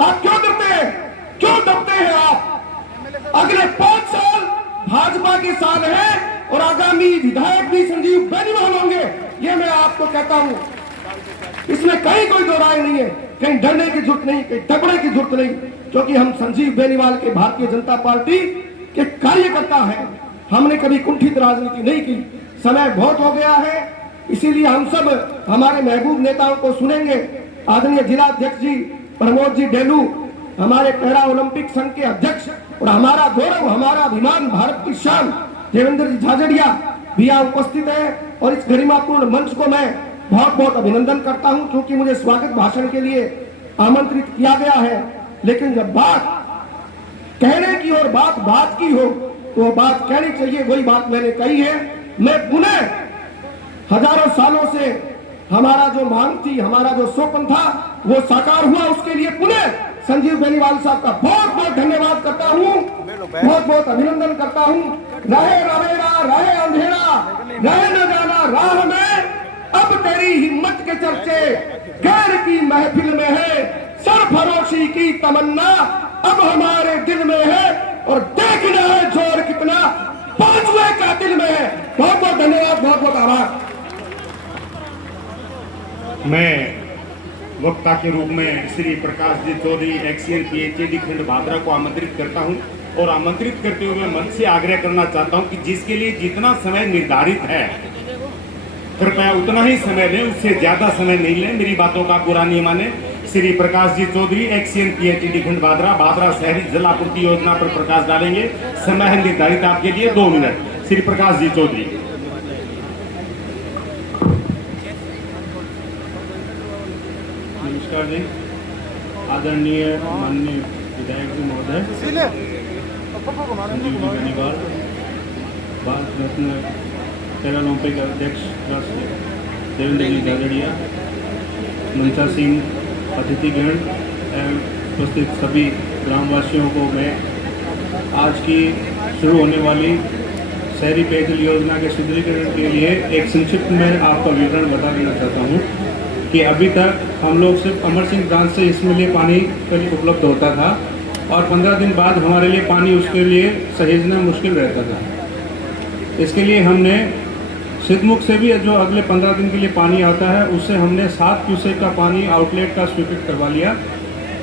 आप क्यों डरते हैं, क्यों दबते हैं आप? अगले 5 साल भाजपा के साल है और आगामी विधायक भी संजीव बेनीवाल होंगे, ये मैं आपको कहता हूं। इसमें कहीं कोई दो राय नहीं है, कहीं डरने की जरूरत नहीं, कहीं दबने की जरूरत नहीं, क्योंकि हम संजीव बेनीवाल के भारतीय जनता पार्टी के कार्यकर्ता हैं। हमने कभी कुंठित राजनीति नहीं की। समय बहुत हो गया है, इसीलिए हम सब हमारे महबूब नेताओं को सुनेंगे। आदरणीय जिला अध्यक्ष जी प्रमोद जी डेलू, हमारे पैरा ओलंपिक संघ के अध्यक्ष और हमारा गौरव, हमारा अभिमान, भारत की शान देवेंद्र जी झाझड़िया भी यहाँ उपस्थित है। और इस गरिमापूर्ण मंच को मैं बहुत बहुत अभिनंदन करता हूं, क्योंकि मुझे स्वागत भाषण के लिए आमंत्रित किया गया है। लेकिन जब बात कहने की और बात की हो, तो बात कहनी चाहिए। वही बात मैंने कही है। मैं पुनः हजारों सालों से हमारा जो मांग थी, हमारा जो स्वप्न था, वो साकार हुआ। उसके लिए पुनः संजीव बेनीवाल साहब का बहुत बहुत धन्यवाद करता हूँ, बहुत बहुत अभिनंदन करता हूँ। रहे रवेरा, रहे अंधेरा, रहे न जाना राह में, अब तेरी हिम्मत के चर्चे गैर की महफिल में है। सरफरोशी की तमन्ना अब हमारे दिल में है, और देखना है जोर कितना 5वें का दिल में है। बहुत बहुत धन्यवाद, बहुत बहुत आभार। मैं वक्ता के रूप में श्री प्रकाश जी चौधरी एक्सीएन पीएचडी खंड भादरा को आमंत्रित करता हूं, और आमंत्रित करते हुए मन से आग्रह करना चाहता हूं कि जिसके लिए जितना समय निर्धारित है, कृपया उतना ही समय लें, उससे ज्यादा समय नहीं लें। मेरी बातों का बुरा नहीं माने। श्री प्रकाश जी चौधरी एक्सीएन पीएचडी खंड भादरा, भादरा शहरी जल आपूर्ति योजना पर प्रकाश डालेंगे। समय है निर्धारित आपके लिए 2 मिनट। श्री प्रकाश जी चौधरी। नमस्कार जी, आदरणीय माननीय विधायक जी महोदय संजीव जी बेनीवाल, भारत रत्न पैरा ओलंपिक अध्यक्ष देवेंद्र जी झाझड़िया, मनसा सिंह, अतिथिगण एवं उपस्थित सभी ग्रामवासियों को मैं आज की शुरू होने वाली शहरी पेयजल योजना के सुदृढ़ीकरण के लिए एक संक्षिप्त में आपका विवरण बता देना चाहता हूँ कि अभी तक हम लोग सिर्फ अमर सिंह ब्रांच से इसमें लिए पानी करीब उपलब्ध होता था, और 15 दिन बाद हमारे लिए पानी उसके लिए सहेजना मुश्किल रहता था। इसके लिए हमने सिद्धमुख से भी जो अगले 15 दिन के लिए पानी आता है, उससे हमने 7 क्यूसेक का पानी आउटलेट का स्वीकृत करवा लिया।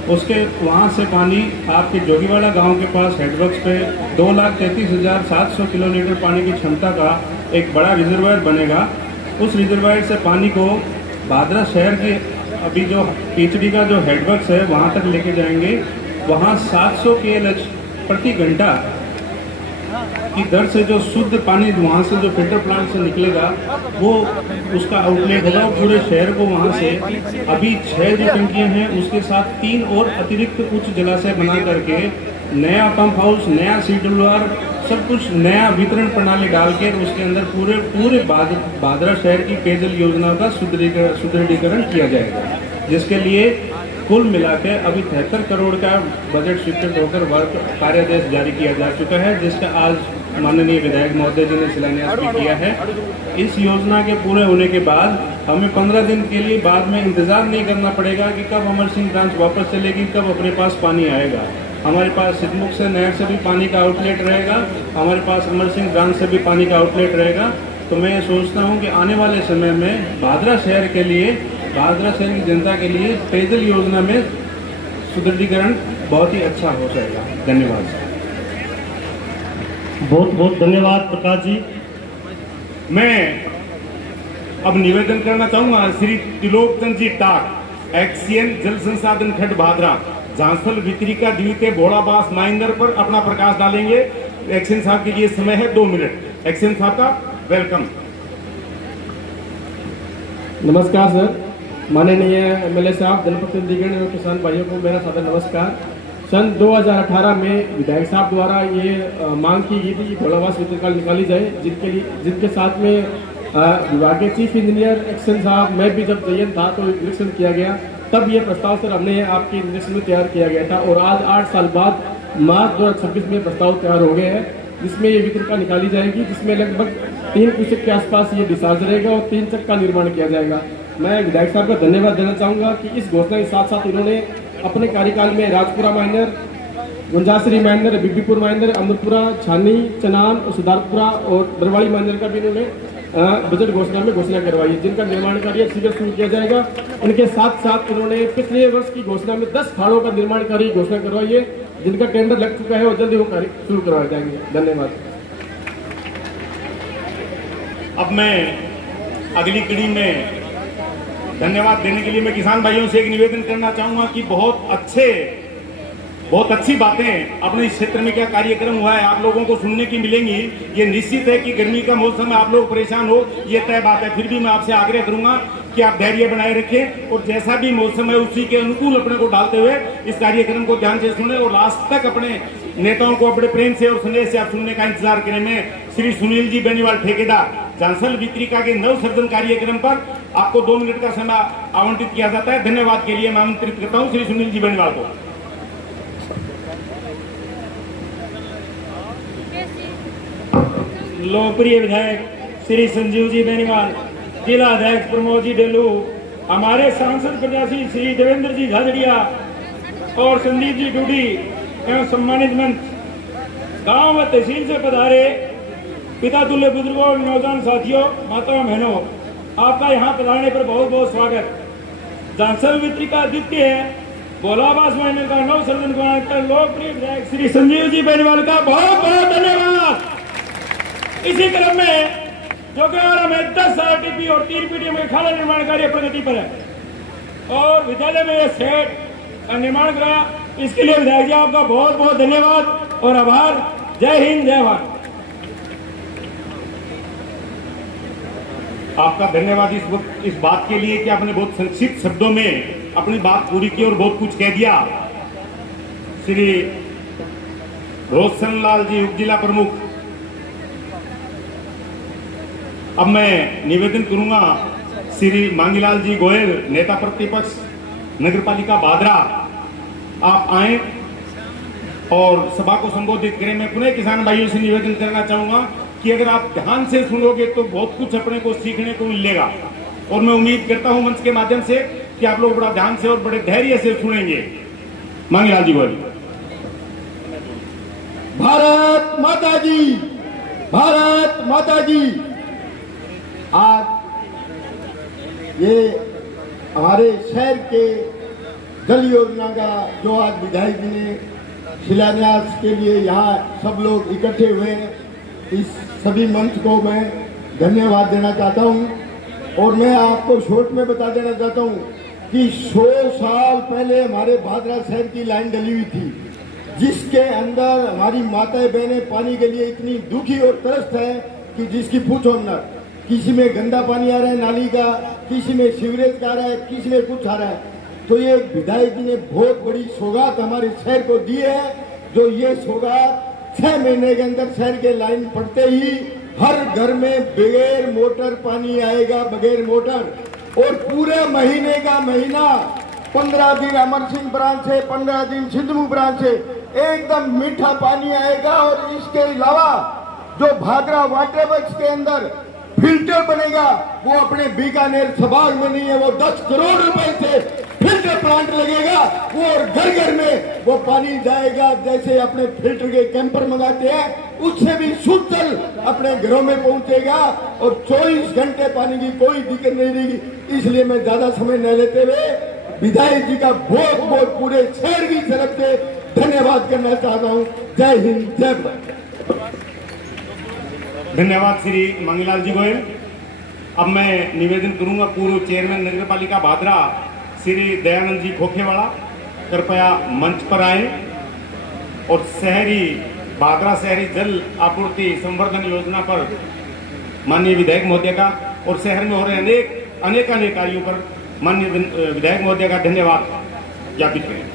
उसके वहाँ से पानी आपके जोगीवाड़ा गांव के पास हेडवर्क्स पे 2,33,700 किलोलीटर पानी की क्षमता का एक बड़ा रिजर्वायर बनेगा। उस रिजर्वायर से पानी को भादरा शहर के अभी जो पीएचडी का जो हेडवर्क्स है वहाँ तक लेके जाएंगे। वहाँ 700 KLH प्रति घंटा की दर से जो शुद्ध पानी वहाँ से जो फिल्टर प्लांट से निकलेगा, वो उसका आउटलेट होगा पूरे शहर को। वहाँ से अभी 6 जो टंकियाँ हैं, उसके साथ 3 और अतिरिक्त उच्च जलाशय बना करके नया पंप हाउस, नया सीडब्ल्यूआर, सब कुछ नया वितरण प्रणाली डाल के उसके अंदर पूरे भादरा शहर की पेयजल योजना का सुदृढ़ीकरण किया जाएगा, जिसके लिए कुल मिला के अभी 73 करोड़ का बजट स्वीकृत होकर वर्क कार्यादेश जारी किया जा चुका है, जिसका आज माननीय विधायक महोदय जी ने शिलान्यास भी किया है। इस योजना के पूरे होने के बाद हमें 15 दिन के लिए बाद में इंतजार नहीं करना पड़ेगा कि कब अमर सिंह ब्रांच वापस चलेगी, कब अपने पास पानी आएगा। हमारे पास सिद्धमुख से नहर से भी पानी का आउटलेट रहेगा, हमारे पास अमर सिंह ब्रांच से भी पानी का आउटलेट रहेगा। तो मैं सोचता हूं कि आने वाले समय में भादरा शहर के लिए, भादरा शहर की जनता के लिए पेयजल योजना में सुदृढ़ीकरण बहुत ही अच्छा हो जाएगा। धन्यवाद। बहुत बहुत धन्यवाद प्रकाश जी। मैं अब निवेदन करना चाहूंगा श्री त्रिलोक चंद जी टाक, एक्सीएन जल संसाधन खंड भादरा, झांसल वितरिका द्वितीय भोड़ाबास माइंदर पर अपना प्रकाश डालेंगे। एक्सीएन साहब के लिए समय है 2 मिनट। एक्सीएन साहब का वेलकम। नमस्कार सर, माननीय एमएलए साहब, जनप्रतिनिधिगण एवं किसान भाइयों को मेरा सादर नमस्कार। सन 2018 में विधायक साहब द्वारा ये मांग की गई थी कि भोलाबास वितरिका निकाली जाए, जिनके साथ में विभाग के चीफ इंजीनियर एक्शन साहब, मैं भी जब चयन था तो निरीक्षण किया गया, तब ये प्रस्ताव सर हमने आपके निरीक्षण में तैयार किया गया था। और आज 8 साल बाद मार्च 2026 में प्रस्ताव तैयार हो गए हैं, जिसमें ये वितरिका निकाली जाएगी, जिसमें लगभग 3 क्यूसेक के आसपास ये डिस्चार्ज रहेगा और 3 चक का निर्माण किया जाएगा। मैं विधायक साहब का धन्यवाद देना चाहूँगा कि इस घोषणा के साथ साथ उन्होंने अपने कार्यकाल में Rajpura minor, Gunjashri minor, Bibipur minor, Amarpura, Chhani, Chanan और सुधारपुरा और बरवाड़ी माइनर का भी उन्होंने बजट घोषणा में घोषणा करवाई है, जिनका निर्माण कार्य शीघ्र शुरू किया जाएगा। इनके साथ साथ उन्होंने पिछले वर्ष की घोषणा में 10 खाड़ों का निर्माण कार्य घोषणा करवाई है, जिनका टेंडर लग चुका है और जल्दी वो कार्य शुरू करवाए जाएंगे। धन्यवाद। अब मैं अगली कड़ी में धन्यवाद देने के लिए मैं किसान भाइयों से एक निवेदन करना चाहूंगा कि बहुत अच्छी बातें अपने इस क्षेत्र में क्या कार्यक्रम हुआ है आप लोगों को सुनने की मिलेंगी। ये निश्चित है कि गर्मी का मौसम है, आप लोग परेशान हो, ये तय बात है। फिर भी मैं आपसे आग्रह करूंगा कि आप धैर्य बनाए रखें और जैसा भी मौसम है उसी के अनुकूल अपने को डालते हुए इस कार्यक्रम को ध्यान से सुने और लास्ट तक अपने नेताओं को बड़े प्रेम से और स्नेह से आप सुनने का इंतजार करें। मैं श्री सुनील जी बेनीवाल ठेकेदार, झांसल वितरिका के नव सर्जन कार्यक्रम पर आपको 2 मिनट का समय आवंटित किया जाता है। धन्यवाद के लिए मैं आमंत्रित करता हूँ श्री सुनील जी बेनीवाल को। लोकप्रिय विधायक श्री संजीव जी बेनीवाल, जिला अध्यक्ष प्रमोद जी डेलू, हमारे सांसद प्रत्याशी श्री देवेंद्र जी झाझड़िया और संदीप जी डूडी एवं सम्मानित मंच, गांव व तहसील से पधारे पिता तुल्य बुजुर्गों और नौजवान साथियों, माताओं बहनों, आपका यहाँ पधारने पर बहुत बहुत स्वागत। झांसल वितरिका द्वितीय भोलाबास माइनर का नव सर्जन कर लोकप्रिय विधायक श्री संजीव जी बेनीवाल का बहुत बहुत धन्यवाद। इसी क्रम में जो कि हमें 10 आरटीपी और 3 पीटीएम के खाला निर्माण कार्य प्रगति पर है और विद्यालय में यह सेट का निर्माण कराया, इसके लिए विधायक जी आपका बहुत बहुत धन्यवाद और आभार। जय हिंद, जय भारत। आपका धन्यवाद इस बात के लिए कि आपने बहुत संक्षिप्त शब्दों में अपनी बात पूरी की और बहुत कुछ कह दिया। श्री रोशन लाल जी, उप जिला प्रमुख। अब मैं निवेदन करूंगा श्री मांगीलाल जी गोयल, नेता प्रतिपक्ष नगरपालिका भादरा, आप आए और सभा को संबोधित करें। मैं पुनः किसान भाइयों से निवेदन करना चाहूंगा कि अगर आप ध्यान से सुनोगे तो बहुत कुछ अपने को सीखने को मिलेगा और मैं उम्मीद करता हूं मंच के माध्यम से कि आप लोग बड़ा ध्यान से और बड़े धैर्य से सुनेंगे। मांगीलाल जी गोयल। भारत माता जी, भारत माता जी। आज ये हमारे शहर के जल योजना का जो आज विधायक जी ने शिलान्यास के लिए यहाँ सब लोग इकट्ठे हुए हैं, इस सभी मंच को मैं धन्यवाद देना चाहता हूँ। और मैं आपको शॉर्ट में बता देना चाहता हूँ कि 100 साल पहले हमारे भादरा शहर की लाइन डली हुई थी, जिसके अंदर हमारी माताएं बहनें पानी के लिए इतनी दुखी और त्रस्त है कि जिसकी पूछो न। किसी में गंदा पानी आ रहा है नाली का, किसी में सीवरेज का आ रहा है, किसी में कुछ आ रहा है। तो ये विधायक जी ने बहुत बड़ी सौगात हमारे शहर को दी है, जो ये सौगात 6 महीने के अंदर शहर के लाइन पड़ते ही हर घर में बगैर मोटर पानी आएगा, बगैर मोटर। और पूरे महीने का महीना 15 दिन अमर सिंह ब्रांच से, 15 दिन सिद्धमू ब्रांच से एकदम मीठा पानी आएगा। और इसके अलावा जो भादरा वाटर वर्क्स के अंदर फिल्टर बनेगा वो अपने बीकानेर संभाग में नहीं है, वो 10 करोड़ रुपए से फिल्टर प्लांट लगेगा वो, और घर घर में वो पानी जाएगा। जैसे अपने फिल्टर के कैंपर मंगाते हैं उससे भी शुद्ध जल अपने घरों में पहुंचेगा और 24 घंटे पानी की कोई दिक्कत नहीं रहेगी। इसलिए मैं ज्यादा समय न लेते हुए विधायक जी का बहुत बहुत पूरे शहर की तरफ से धन्यवाद करना चाहता हूँ। जय हिंद, जय भारत। धन्यवाद श्री मंगीलाल जी गोयल। अब मैं निवेदन करूंगा पूर्व चेयरमैन नगर पालिका भादरा श्री दयानंद जी खोखेवाड़ा, कृपया मंच पर आए और भादरा शहरी जल आपूर्ति संवर्धन योजना पर माननीय विधायक महोदय का और शहर में हो रहे अनेक कार्यों पर माननीय विधायक महोदय का धन्यवाद ज्ञापित करें।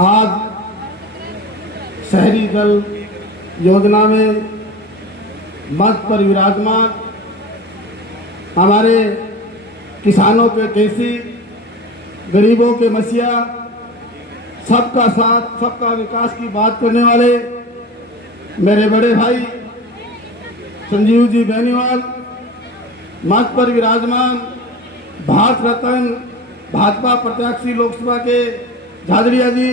आज शहरी जल योजना में मंच पर विराजमान हमारे किसानों के केसी, गरीबों के मसीहा, सबका साथ सबका विकास की बात करने वाले मेरे बड़े भाई संजीव जी बेनीवाल, मंच पर विराजमान भारत रत्न भाजपा प्रत्याशी लोकसभा के झाझड़िया जी,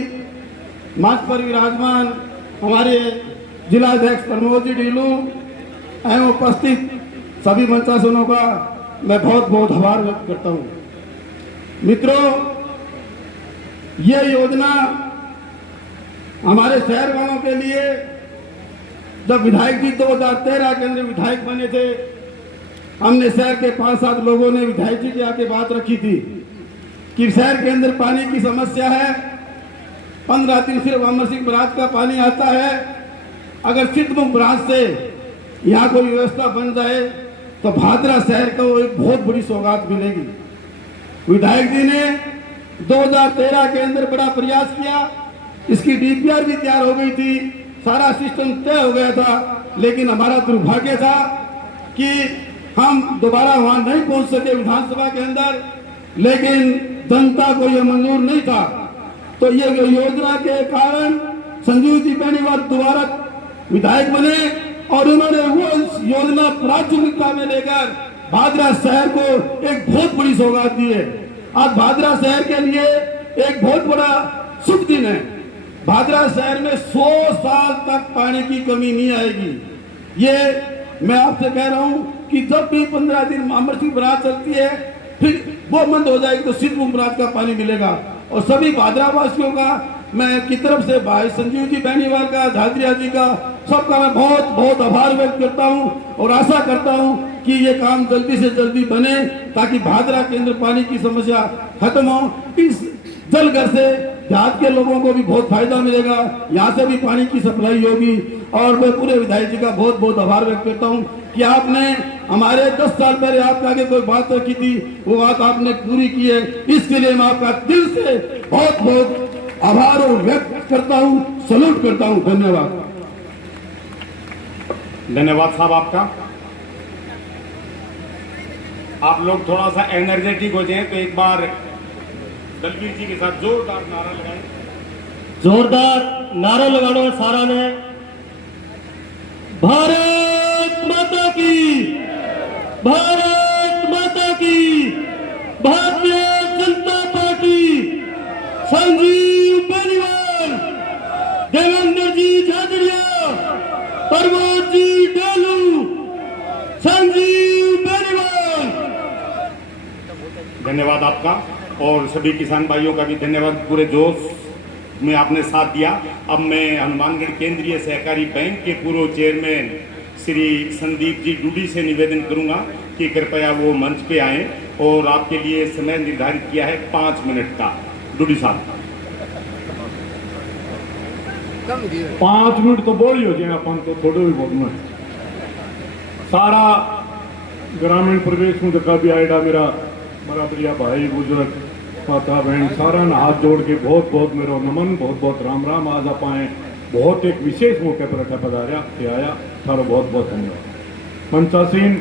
मंच पर विराजमान हमारे जिलाध्यक्ष प्रमोद जी ढीलू एवं उपस्थित सभी मंचासनों का मैं बहुत बहुत आभार व्यक्त करता हूं। मित्रों, ये योजना हमारे शहर वालों के लिए, जब विधायक जी 2013 के अंदर विधायक बने थे, हमने शहर के 5-7 लोगों ने विधायक जी के आके बात रखी थी कि शहर के अंदर पानी की समस्या है। 15 दिन सिर्फ अमर सिंह ब्रांच का पानी आता है। अगर सिद्धमू ब्रांच से यहाँ कोई व्यवस्था बन जाए तो भादरा शहर को एक बहुत बड़ी सौगात मिलेगी। विधायक जी ने 2013 के अंदर बड़ा प्रयास किया, इसकी डीपीआर भी तैयार हो गई थी, सारा सिस्टम तय हो गया था, लेकिन हमारा दुर्भाग्य था कि हम दोबारा वहां नहीं पहुंच सके विधानसभा के अंदर, लेकिन जनता को यह मंजूर नहीं था। तो ये योजना के कारण संजीव जी बेनीवाल दोबारा विधायक बने और उन्होंने वो योजना प्राथमिकता में लेकर भादरा शहर को एक बहुत बड़ी सौगात दी है। आज भादरा शहर के लिए एक बहुत बड़ा शुभ दिन है। भादरा शहर में 100 साल तक पानी की कमी नहीं आएगी। ये मैं आपसे कह रहा हूं कि जब भी 15 दिन अमर सिंह ब्रांच चलती है फिर वो बंद हो जाएगी तो सिद्धमू ब्रांच का पानी मिलेगा। और सभी भादरा वासियों का मैं की तरफ से भाई संजीव जी बेनीवाल का, झाझड़िया जी का, सबका मैं बहुत बहुत आभार व्यक्त करता हूं और आशा करता हूं कि ये काम जल्दी से जल्दी बने ताकि भादरा के अंदर पानी की समस्या खत्म हो। इस जल घर से देहात के लोगों को भी बहुत फायदा मिलेगा, यहाँ से भी पानी की सप्लाई होगी। और मैं पूरे विधायक जी का बहुत बहुत आभार व्यक्त करता हूँ कि आपने हमारे 10 साल पहले आपके आगे कोई बात रखी थी, वो बात आपने पूरी की है। इसके लिए मैं आपका दिल से बहुत बहुत आभार व्यक्त करता हूँ, सैल्यूट करता हूँ। धन्यवाद। धन्यवाद साहब आपका। आप लोग थोड़ा सा एनर्जेटिक हो जाएं तो एक बार दलवीर जी के साथ जोरदार नारा लगाएं। जोरदार नारा लगाने सारा ने भारत माता की, भारत माता की, भारतीय जनता पार्टी, संजीव बेनीवाल, देवेंद्र जी झाझड़िया, प्रमोद जी ढीलू, संजीव बेनीवाल। धन्यवाद आपका और सभी किसान भाइयों का भी धन्यवाद। पूरे जोश में आपने साथ दिया। अब मैं हनुमानगढ़ केंद्रीय सहकारी बैंक के पूर्व चेयरमैन श्री संदीप जी डूडी से निवेदन करूंगा कि कृपया वो मंच पे आएं और आपके लिए समय निर्धारित किया है 5 मिनट का। डूडी साहब 5 मिनट तो बोली हो जाए अपन तो थोड़े भी बोलना है। सारा ग्रामीण प्रदेश में जगह भी आएगा मेरा बढ़िया भाई बुजुर्ग माता बहन सारा ने हाथ जोड़ के बहुत बहुत मेरा नमन, बहुत बहुत राम राम। आज आप आए बहुत एक विशेष मौके पर अठा पधारिया आया, सारा बहुत बहुत धन्यवाद। मंचासीन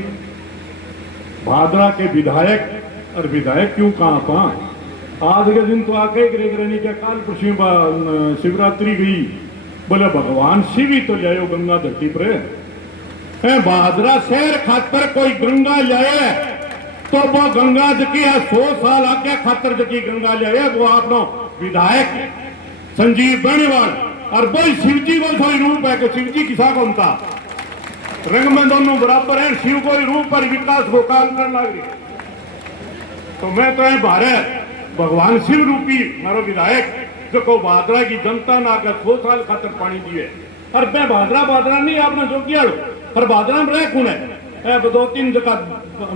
भादरा के विधायक और विधायक क्यों कहाँ पा आज के दिन तो आके नहीं क्या काल पश्चिम शिवरात्रि गई बोले भगवान शिव ही तो लायो गंगा धरती पर बहादुरा शहर खातर कोई गंगा लाए तो वो गंगा जकी है 100 साल आगे खातर जकी गंगा लाए वो आपनो विधायक संजीव बेनीवाल और वो शिवजी को कोई रूप है कि शिवजी किसा को उनका रंग में दोनों बराबर है शिव कोई रूप पर विकास को काम करने लग रही तो मैं तो भारत भगवान शिव रूपी मारो विधायक जो को बहादुरा की जनता ना कर 100 साल खातर पानी दिए और मैं बहादुरा नहीं आपने जो किया पर बहादुरा में रह कौन है 2-3 जगह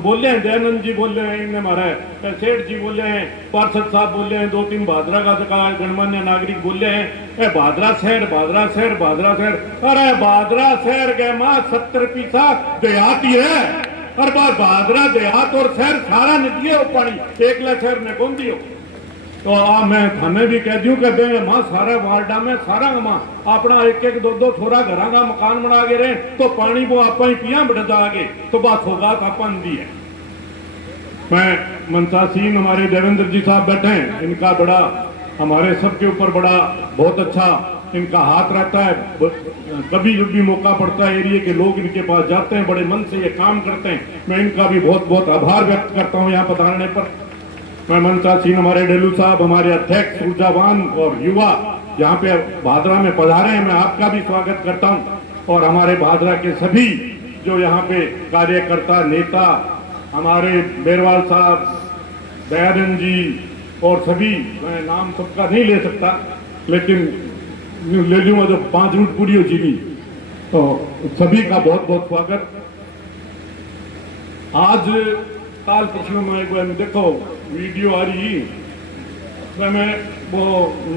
बोले हैं दयानंद जी बोले हैं इनने मारा है सेठ जी बोले हैं पार्षद साहब बोले हैं 2-3 बहादुरा का जगह गणमान्य नागरिक बोले हैं बहादुरा शहर अरे बहादुरा शहर के माँ 70 पीसा देहात ही है और बहादुरा देहात और शहर सारा नदी है वो पानी एकला शहर ने कौन दियो तो मैं थाने भी कह दूं कि मां सारा वार्डा में सारा मां अपना 1-1 2-2 छोरा घर का मकान बना के रहे तो पानी वो आप ही पिया बढ़ता आगे तो बात होगा अपन दी है मैं मनसा सिंह हमारे देवेंद्र जी साहब बैठे हैं इनका बड़ा हमारे सबके ऊपर बड़ा बहुत अच्छा इनका हाथ रहता है कभी जब भी मौका पड़ता है एरिया के लोग इनके पास जाते हैं बड़े मन से ये काम करते हैं मैं इनका भी बहुत बहुत आभार व्यक्त करता हूँ यहाँ पधारने पर मैं मनसा सिंह हमारे डेलू साहब हमारे अध्यक्ष ऊर्जावान और युवा यहाँ पे भादरा में पधारे हैं मैं आपका भी स्वागत करता हूँ और हमारे भादरा के सभी जो यहाँ पे कार्यकर्ता नेता हमारे बेरवाल साहब दयानंद जी और सभी मैं नाम सबका नहीं ले सकता लेकिन ले लूंगा जो 5 मिनट पूरी हो जीवी तो सभी का बहुत बहुत स्वागत आज काल पशु में देखो वीडियो आ रही मैं वो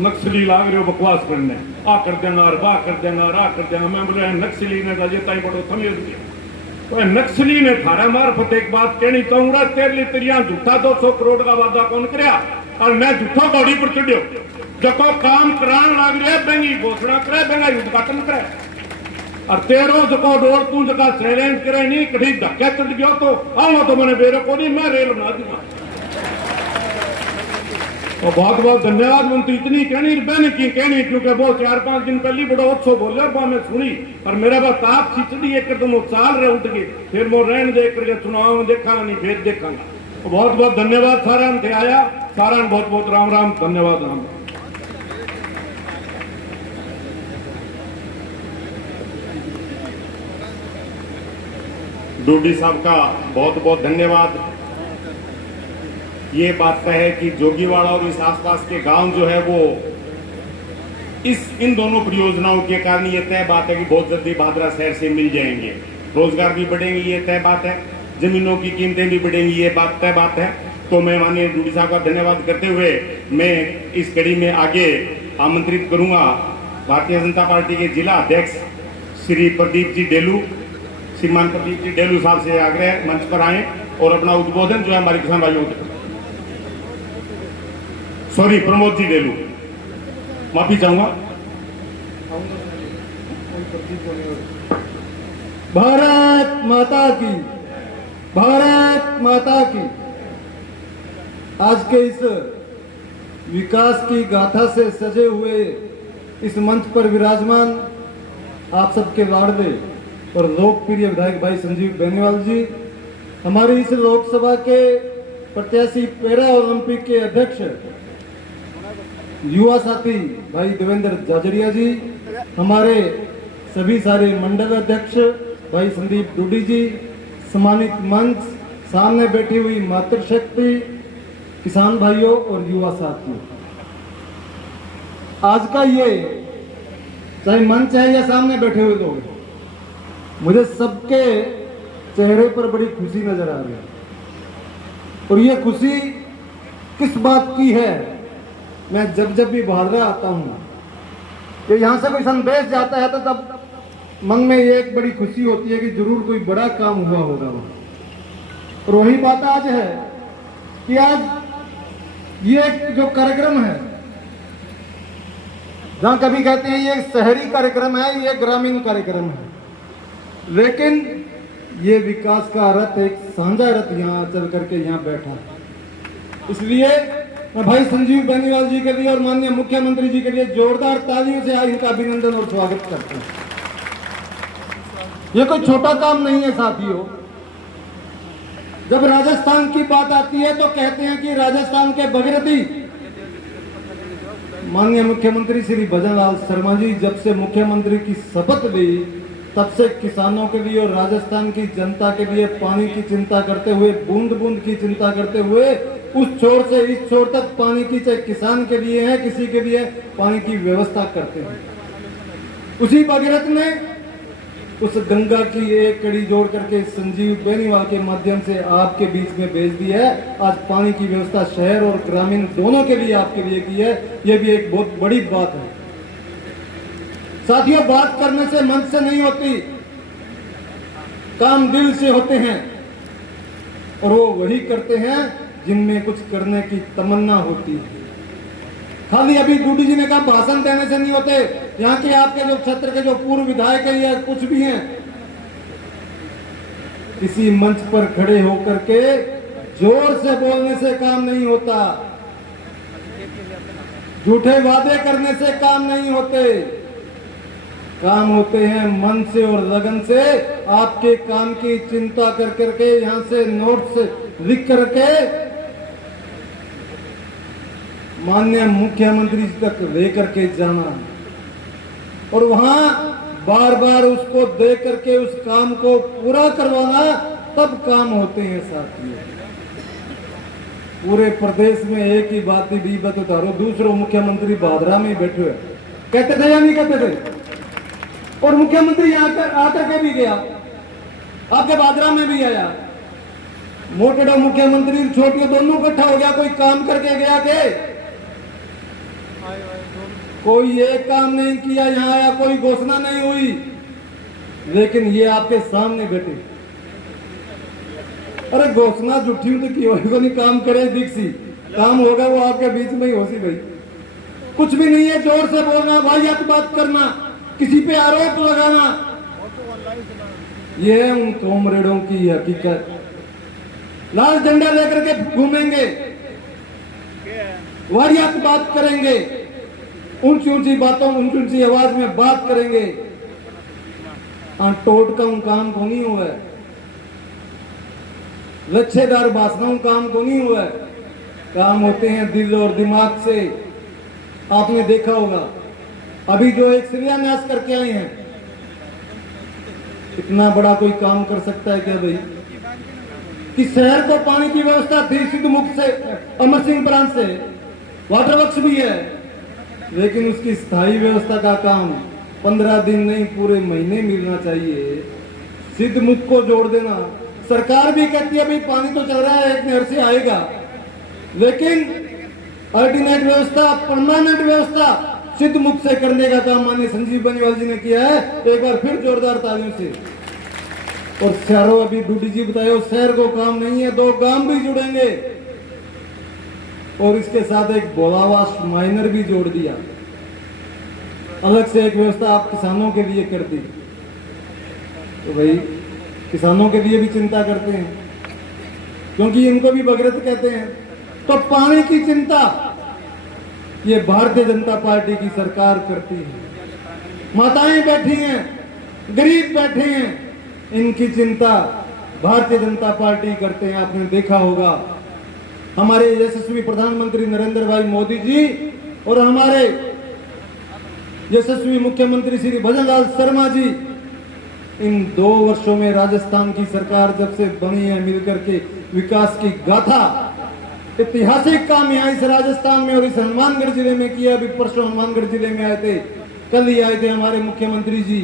नक्सली लाग रहे हो बकवास करने आ कर देंगा और बा कर देंगा और आ कर देंगा मैं बोले नक्सली ने ताई बड़ो समझ गया तो नक्सली ने थारा मार्फत एक बात कहनी चाहूंगा तेरे तेरिया झूठा 200 करोड़ का वादा कौन कराया और मैं झूठा घोड़ी पर चढ़ियो जब काम करान लाग रहे बेंगी घोषणा करे बेंगा उद्घाटन करे और तेरो जको डोर तू जका चैलेंज करे नहीं कभी धक्के चढ़ गयो तो आओ तो मैंने बेरो को नहीं मैं रेल बना दूंगा तो बहुत बहुत धन्यवाद मंत्री इतनी कहनी बहन की कहनी क्योंकि वो 4-5 दिन पहले बड़ा उत्सव बोले और मैं सुनी और मेरा बात आप खिचड़ी एक तुम साल रहे उठ गए फिर वो रहन देख करके चुनाव देखा नहीं फिर देखा तो बहुत बहुत धन्यवाद सारा थे आया सारा बहुत बहुत राम राम धन्यवाद राम डूडी साहब का बहुत बहुत धन्यवाद ये बात तय है कि जोगीवाड़ा और इस आसपास के गांव जो है वो इन दोनों परियोजनाओं के कारण ये तय बात है कि बहुत जल्दी भादरा शहर से मिल जाएंगे रोजगार भी बढ़ेंगे ये तय बात है जमीनों की कीमतें भी बढ़ेंगी ये बात तय बात है तो मैं माननीय डूडी साहब का धन्यवाद करते हुए मैं इस कड़ी में आगे आमंत्रित करूंगा भारतीय जनता पार्टी के जिला अध्यक्ष श्री प्रदीप जी डेलू श्रीमान प्रदीप जी डेलू साहब से आग्रह मंच पर आए और अपना उद्बोधन जो है हमारे किसान भाइयों सॉरी प्रमोद जी डेलू माफी चाहूंगा भारत माता की आज के इस विकास की गाथा से सजे हुए इस मंच पर विराजमान आप सबके लाडले और लोकप्रिय विधायक भाई संजीव बेनीवाल जी हमारी इस लोकसभा के प्रत्याशी पैरा ओलंपिक के अध्यक्ष युवा साथी भाई देवेंद्र जाजरिया जी हमारे सभी सारे मंडल अध्यक्ष भाई संदीप डूडी जी सम्मानित मंच सामने बैठी हुई मातृशक्ति किसान भाइयों और युवा साथियों आज का ये चाहे मंच है या सामने बैठे हुए लोग मुझे सबके चेहरे पर बड़ी खुशी नजर आ रही है और ये खुशी किस बात की है मैं जब भी भादरा आता हूँ कि यहाँ से कोई संदेश जाता है तो तब मन में ये एक बड़ी खुशी होती है कि जरूर कोई बड़ा काम हुआ होगा वहाँ और वही बात आज है कि आज ये जो कार्यक्रम है जहाँ कभी कहते हैं ये शहरी कार्यक्रम है ये ग्रामीण कार्यक्रम है लेकिन ये विकास का रथ एक साझा रथ यहाँ चल करके यहाँ बैठा है इसलिए मैं भाई संजीव बेनीवाल जी के लिए और माननीय मुख्यमंत्री जी के लिए जोरदार तालियों से इनका अभिनंदन और स्वागत करते हैं। ये कोई छोटा काम नहीं है साथियों। जब राजस्थान की बात आती है तो कहते हैं कि राजस्थान के भगीरथी माननीय मुख्यमंत्री श्री भजनलाल शर्मा जी जब से मुख्यमंत्री की शपथ ली तब से किसानों के लिए और राजस्थान की जनता के लिए पानी की चिंता करते हुए, बूंद बूंद की चिंता करते हुए उस छोर से इस छोर तक पानी की, चाहे किसान के लिए है किसी के लिए, पानी की व्यवस्था करते हैं। उसी भगीरथ ने उस गंगा की एक कड़ी जोड़ करके संजीव बेनीवाल के माध्यम से आपके बीच में भेज दी है। आज पानी की व्यवस्था शहर और ग्रामीण दोनों के लिए आपके लिए की है। यह भी एक बहुत बड़ी बात है साथियों। बात करने से मन से नहीं होती, काम दिल से होते हैं और वो वही करते हैं जिनमें कुछ करने की तमन्ना होती है। खाली अभी डूडी जी ने कहा भाषण देने से नहीं होते। यहाँ के आपके जो क्षेत्र के जो पूर्व विधायक है या कुछ भी हैं, किसी मंच पर खड़े होकर के जोर से बोलने से काम नहीं होता, झूठे वादे करने से काम नहीं होते। काम होते हैं मन से और लगन से। आपके काम की चिंता कर करके यहाँ से नोट से लिख करके माननीय मुख्यमंत्री तक लेकर के जाना और वहां बार बार उसको दे करके उस काम को पूरा करवाना, तब काम होते हैं साथियों। पूरे प्रदेश में एक ही बात ही बीबत उतारो, दूसरों मुख्यमंत्री भादरा में बैठे हुए कहते थे या नहीं कहते थे? और मुख्यमंत्री आकर के भी गया, आपके भादरा में भी आया। मोटेडा मुख्यमंत्री छोटियों दोनों इकट्ठा हो गया, कोई काम करके गया के कोई एक काम नहीं किया, यहाँ आया कोई घोषणा नहीं हुई, लेकिन ये आपके सामने बैठे। अरे घोषणा झूठी तो की होगी नहीं, काम करे दीक्षी, काम होगा वो आपके बीच में ही होसी भाई। कुछ भी नहीं है, जोर से बोलना, वाहियात बात करना, किसी पे आरोप लगाना, ये है उन कॉमरेडों की हकीकत। लाल झंडा लेकर के घूमेंगे, वाहियात बात करेंगे, ऊंची ऊंची बातों ऊंची ऊंची आवाज में बात करेंगे। टोट का काम को नहीं हुआ है, लच्छेदार भाषणों काम को नहीं हुआ है। काम होते हैं दिल और दिमाग से। आपने देखा होगा अभी जो एक शिलान्यास करके आए हैं, इतना बड़ा कोई काम कर सकता है क्या भाई? कि शहर को पानी की व्यवस्था थी सिद्धमुख से, अमर सिंह प्रांत से, वाटर वर्क्स भी है, लेकिन उसकी स्थायी व्यवस्था का काम 15 दिन नहीं पूरे महीने मिलना चाहिए। सिद्धमुख को जोड़ देना, सरकार भी कहती है भाई पानी तो चल रहा है, एक नहर से आएगा, लेकिन अल्टरनेट व्यवस्था, परमानेंट व्यवस्था सिद्धमुख से करने का काम माननीय संजीव बेनीवाल जी ने किया है। एक बार फिर जोरदार तालियों से। और शहरों, अभी डूडी जी बताए, शहर को काम नहीं है, 2 गांव भी जुड़ेंगे और इसके साथ एक बोलावास माइनर भी जोड़ दिया। अलग से एक व्यवस्था आप किसानों के लिए कर दी। तो भाई किसानों के लिए भी चिंता करते हैं, क्योंकि इनको भी भगीरथ कहते हैं। तो पानी की चिंता ये भारतीय जनता पार्टी की सरकार करती है। माताएं बैठी हैं, गरीब बैठे हैं, इनकी चिंता भारतीय जनता पार्टी करते हैं। आपने देखा होगा हमारे यशस्वी प्रधानमंत्री नरेंद्र भाई मोदी जी और हमारे यशस्वी मुख्यमंत्री श्री भजनलाल शर्मा जी, इन 2 वर्षों में राजस्थान की सरकार जब से बनी है, मिलकर के विकास की गाथा, ऐतिहासिक काम यहाँ इस राजस्थान में और इस हनुमानगढ़ जिले में किया। अभी परसों हनुमानगढ़ जिले में आए थे, कल ही आए थे हमारे मुख्यमंत्री जी।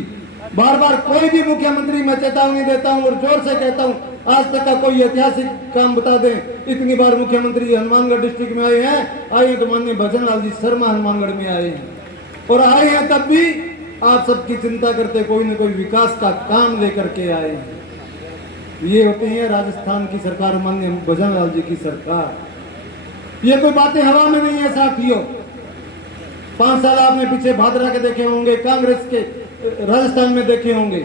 बार बार कोई भी मुख्यमंत्री, मैं चेतावनी देता हूँ और जोर से कहता हूँ, आज तक का कोई ऐतिहासिक काम बता दें। इतनी बार मुख्यमंत्री हनुमानगढ़ डिस्ट्रिक्ट में आए हैं तो माननीय भजनलाल जी शर्मा हनुमानगढ़ में आए हैं, और आए हैं तब भी आप सबकी चिंता करते कोई न कोई विकास का काम लेकर के आए हैं। ये होते हैं राजस्थान की सरकार, माननीय भजनलाल जी की सरकार। ये कोई बातें हवा में नहीं है साथियों। 5 साल आपने पीछे भादरा के देखे होंगे, कांग्रेस के राजस्थान में देखे होंगे।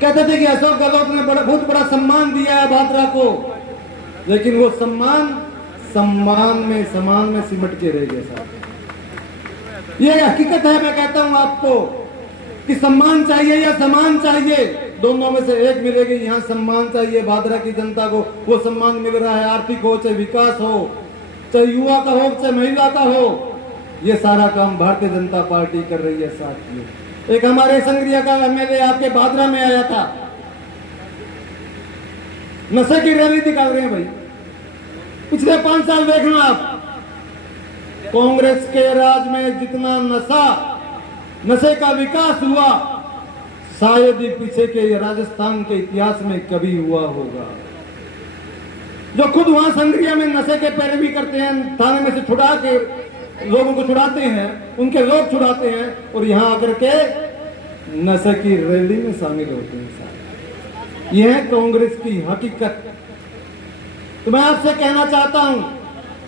कहते थे कि अशोक गहलोत ने बहुत बड़ा सम्मान दिया है भादरा को, लेकिन वो सम्मान सम्मान में समान में सिमट के रह गए साहब। ये हकीकत है। मैं कहता हूं आपको कि सम्मान चाहिए या समान चाहिए, दोनों में से एक मिलेगी। यहाँ सम्मान चाहिए भादरा की जनता को, वो सम्मान मिल रहा है। आर्थिक हो, चाहे विकास हो, चाहे युवा का हो, चाहे महिला का हो, ये सारा काम भारतीय जनता पार्टी कर रही है साथियों। एक हमारे संग्रिया का एमएलए आपके भादरा में आया था, नशे की रैली निकाल रहे हैं भाई। पिछले 5 साल देखना आप, कांग्रेस के राज में जितना नशे का विकास हुआ, शायद ही पीछे के राजस्थान के इतिहास में कभी हुआ होगा। जो खुद वहां संग्रिया में नशे के पैरवी करते हैं, थाने में से छुड़ा के लोगों को छुड़ाते हैं, उनके लोग छुड़ाते हैं, और यहां आकर के नशे की रैली में शामिल होते हैं साहब। यह है कांग्रेस की हकीकत। तो मैं आपसे कहना चाहता हूं,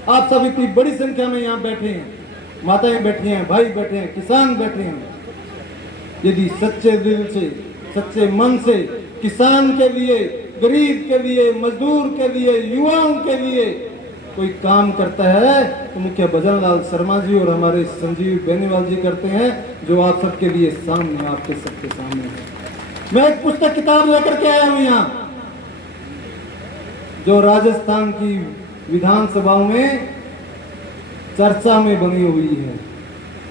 आप सब इतनी बड़ी संख्या में यहां बैठे हैं, माताएं बैठी हैं, भाई बैठे हैं, किसान बैठे हैं। यदि सच्चे दिल से, सच्चे मन से किसान के लिए, गरीब के लिए, मजदूर के लिए, युवाओं के लिए कोई काम करता है तो मुखिया भजन लाल शर्मा जी और हमारे संजीव बेनीवाल जी करते हैं, जो आप सबके लिए सामने, आपके सबके सामने है। मैं एक पुस्तक किताब लेकर के आया हूं यहाँ, जो राजस्थान की विधानसभाओं में चर्चा में बनी हुई है।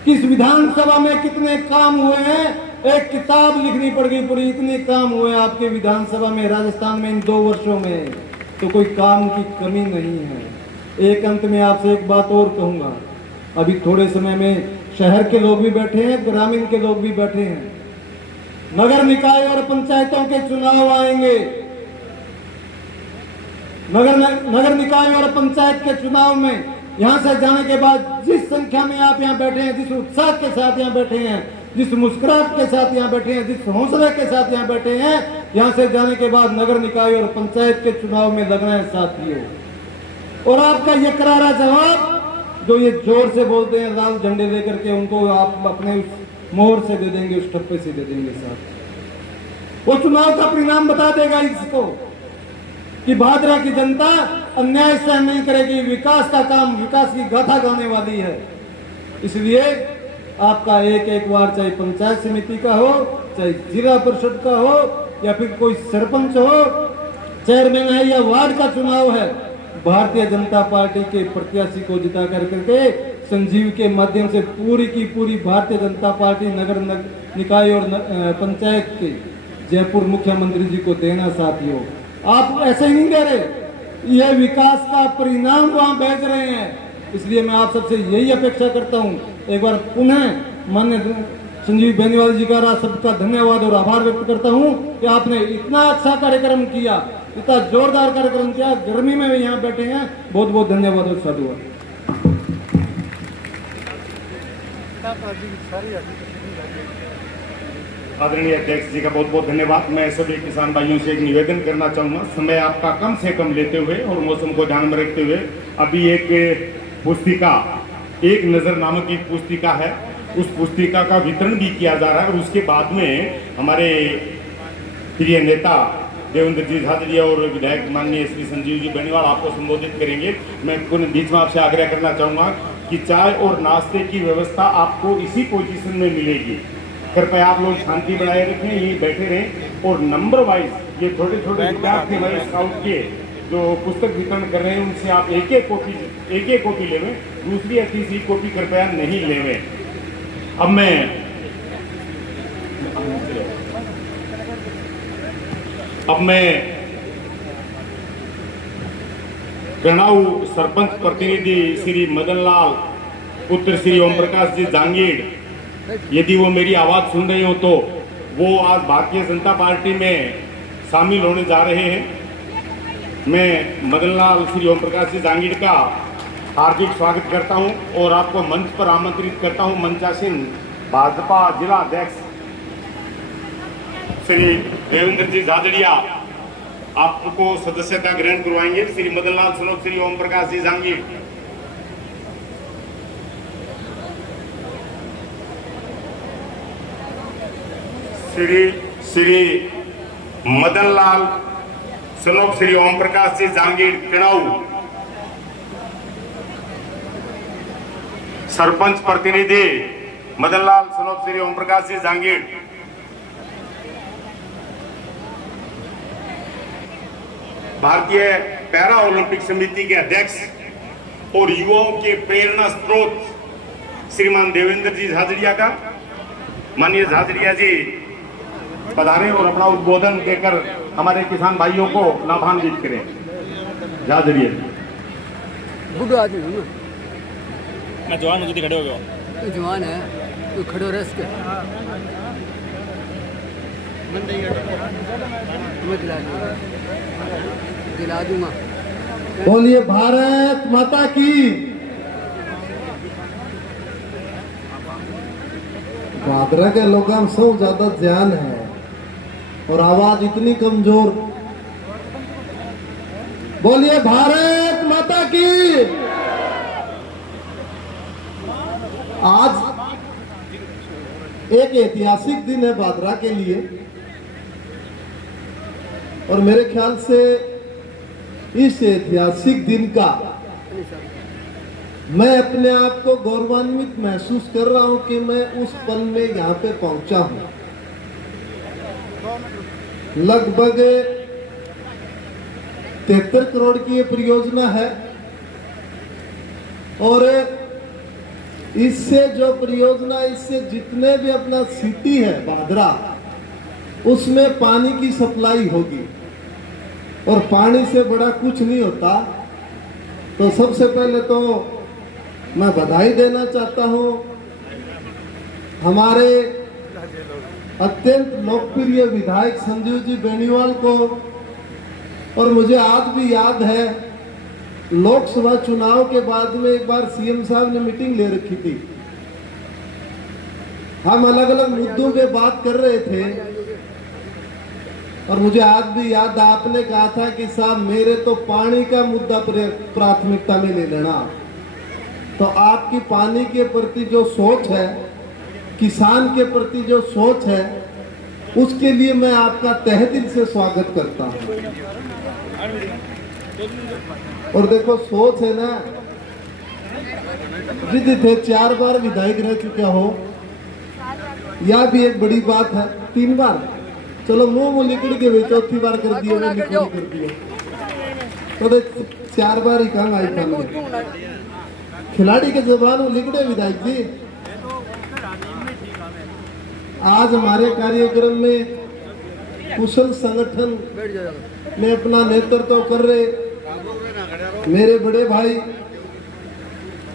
किस विधानसभा में कितने काम हुए हैं, एक किताब लिखनी पड़ गई पूरी। इतने काम हुए आपके विधानसभा में, राजस्थान में इन 2 वर्षों में, तो कोई काम की कमी नहीं है। एक अंत में आपसे एक बात और कहूंगा, अभी थोड़े समय में शहर के लोग भी बैठे हैं, ग्रामीण के लोग भी बैठे हैं। नगर निकाय और पंचायतों के चुनाव आएंगे। नगर निकाय और पंचायत के चुनाव में यहां से जाने के बाद जिस संख्या में आप यहां बैठे हैं, जिस उत्साह के साथ यहां बैठे हैं, जिस मुस्कुराहट के साथ यहां बैठे हैं, जिस हौसले के साथ यहां बैठे हैं, यहां से जाने के बाद नगर निकाय और पंचायत के चुनाव में लगना है साथियों। और आपका ये करारा जवाब, जो ये जोर से बोलते हैं लाल झंडे लेकर के, उनको आप अपने उस मोहर से दे देंगे, उस ठप्पे से दे देंगे साहब। वो चुनाव का परिणाम बता देगा इसको कि भादरा की जनता अन्याय सहन नहीं करेगी, विकास का काम, विकास की गाथा गाने वाली है। इसलिए आपका एक वार, चाहे पंचायत समिति का हो, चाहे जिला परिषद का हो, या फिर कोई सरपंच हो, चेयरमैन है, या वार्ड का चुनाव है, भारतीय जनता पार्टी के प्रत्याशी को जिता करके संजीव के माध्यम से पूरी की पूरी भारतीय जनता पार्टी नगर निकाय और पंचायत के जयपुर मुख्यमंत्री जी को देना साथियों। आप ऐसे ही नहीं कह रहे, यह विकास का परिणाम वहां भेज रहे हैं। इसलिए मैं आप सबसे यही अपेक्षा करता हूं, एक बार पुनः माननीय संजीव बेनीवाल जी का सबका धन्यवाद और आभार व्यक्त करता हूं कि आपने इतना अच्छा कार्यक्रम किया, इतना जोरदार कार्यक्रम किया, गर्मी में भी यहाँ बैठे हैं। बहुत बहुत धन्यवाद और साधुवाद। आदरणीय अध्यक्ष जी का बहुत बहुत धन्यवाद। मैं सभी किसान भाइयों से एक निवेदन करना चाहूँगा, समय आपका कम से कम लेते हुए और मौसम को ध्यान में रखते हुए, अभी एक पुस्तिका, एक नज़र नामक एक पुस्तिका है, उस पुस्तिका का वितरण भी किया जा रहा है। और उसके बाद में हमारे प्रिय नेता देवेंद्र जी झादड़िया और विधायक माननीय श्री संजीव जी बेनीवाल आपको संबोधित करेंगे। मैं बीच में आपसे आग्रह करना चाहूँगा कि चाय और नाश्ते की व्यवस्था आपको इसी पोजीशन में मिलेगी। कृपया आप लोग शांति बनाए रखें, यही बैठे रहें। और नंबर वाइज ये छोटे छोटे विद्यार्थी हमारे स्काउट के जो पुस्तक वितरण कर रहे हैं, उनसे आप एक एक कॉपी लेवें, दूसरी या तीसरी कॉपी कृपया नहीं लेवें। अब मैं प्रणव सरपंच प्रतिनिधि श्री मदन लाल पुत्र श्री ओम प्रकाश जी जांगीड़, यदि वो मेरी आवाज़ सुन रहे हो तो वो आज भारतीय जनता पार्टी में शामिल होने जा रहे हैं। मैं मदन लाल श्री ओम प्रकाश जी जांगीड़ का हार्दिक स्वागत करता हूं और आपको मंच पर आमंत्रित करता हूं। मंचासीन भाजपा जिला अध्यक्ष श्री देवेंद्र जी झादड़िया आपको सदस्यता ग्रहण करवाएंगे। श्री मदन लाल सनोक श्री ओम प्रकाश जी जांगीड़। श्री मदन लाल सनोक श्री ओम प्रकाश जी जांगीड़ प्रणव। सरपंच प्रतिनिधि मदनलाल सनोप श्री ओम प्रकाश जी जांगीर, भारतीय पैरा ओलंपिक समिति के अध्यक्ष और युवाओं के प्रेरणा स्रोत श्रीमान देवेंद्र जी झाझड़िया का, माननीय झाझड़िया जी पधारे और अपना उद्बोधन देकर हमारे किसान भाइयों को लाभान्वित करें। झाझड़िया जी। बुढ़ो आदमी हूँ ना, मैं जवान हूँ, खड़े हो गया। तू जवान है, तू खड़ो रह के मैं दिला दूंगा। बोलिए भारत माता की। भादरा के लोगों सौ ज्यादा ध्यान है और आवाज इतनी कमजोर। बोलिए भारत माता की। आज एक ऐतिहासिक दिन है भादरा के लिए और मेरे ख्याल से इस ऐतिहासिक दिन का मैं अपने आप को गौरवान्वित महसूस कर रहा हूं कि मैं उस पल में यहां पे पहुंचा हूं। लगभग 73 करोड़ की ये परियोजना है और इससे जो परियोजना, इससे जितने भी अपना सिटी है भादरा, उसमें पानी की सप्लाई होगी और पानी से बड़ा कुछ नहीं होता। तो सबसे पहले तो मैं बधाई देना चाहता हूं हमारे अत्यंत लोकप्रिय विधायक संजीव जी बेनीवाल को। और मुझे आज भी याद है लोकसभा चुनाव के बाद में एक बार सीएम साहब ने मीटिंग ले रखी थी, हम अलग अलग मुद्दों पे बात कर रहे थे और मुझे आज भी याद, आपने कहा था कि साहब मेरे तो पानी का मुद्दा प्राथमिकता में ले लेना। तो आपकी पानी के प्रति जो सोच है, किसान के प्रति जो सोच है, उसके लिए मैं आपका तहे दिल से स्वागत करता हूं। और देखो सोच है ना, जिद थे 4 बार विधायक रह चुके हो, यह भी एक बड़ी बात है। 3 बार, चलो मुंह लिकड़ के भी 4थी बार कर दिया, कर दिया तो 4 बार ही काम आई था। खिलाड़ी के जबान में लिखड़े विधायक जी। आज हमारे कार्यक्रम में कुशल संगठन में अपना नेतृत्व कर रहे मेरे बड़े भाई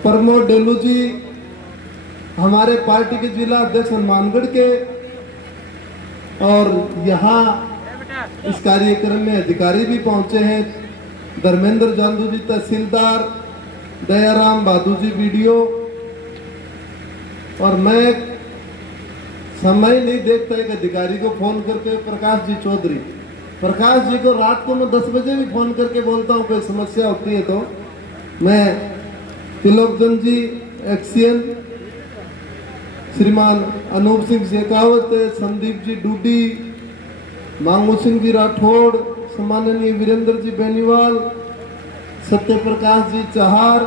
प्रमोद डेलू जी, हमारे पार्टी के जिला अध्यक्ष हनुमानगढ़ के, और यहाँ इस कार्यक्रम में अधिकारी भी पहुंचे हैं, धर्मेंद्र जांदू जी तहसीलदार, दयाराम बहादुर जी बीडीओ। और मैं समय नहीं देखता एक अधिकारी को फोन करके, प्रकाश जी चौधरी, प्रकाश जी को रात को मैं 10 बजे भी फोन करके बोलता हूँ कोई समस्या होती है तो। मैं तिलोकचंद जी एक्सीएन, श्रीमान अनूप सिंह शेखावत, संदीप जी डूडी, मांगू सिंह जी राठौड़, सम्माननीय वीरेंद्र जी बेनीवाल, सत्य प्रकाश जी चहार,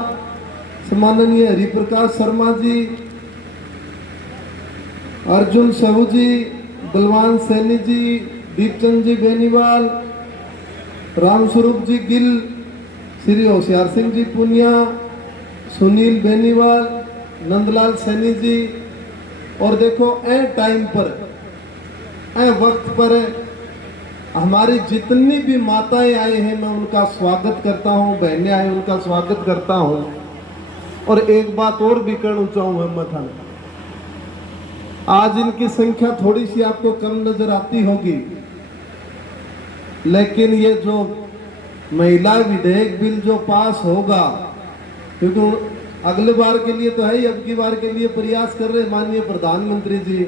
सम्माननीय हरिप्रकाश शर्मा जी, अर्जुन साहू जी, बलवान सैनी जी, दीपचंद जी बेनीवाल, रामस्वरूप जी गिल, श्री होशियार सिंह जी पुनिया, सुनील बेनीवाल, नंदलाल सैनी जी। और देखो ए टाइम पर, ए वक्त पर हमारी जितनी भी माताएं आई हैं मैं उनका स्वागत करता हूं, बहनें आई उनका स्वागत करता हूं। और एक बात और भी कहना चाहूँ हिम्मत, आज इनकी संख्या थोड़ी सी आपको कम नजर आती होगी, लेकिन ये जो महिला विधेयक बिल जो पास होगा, क्योंकि अगले बार के लिए तो है ही, अब की बार के लिए प्रयास कर रहे माननीय प्रधानमंत्री जी,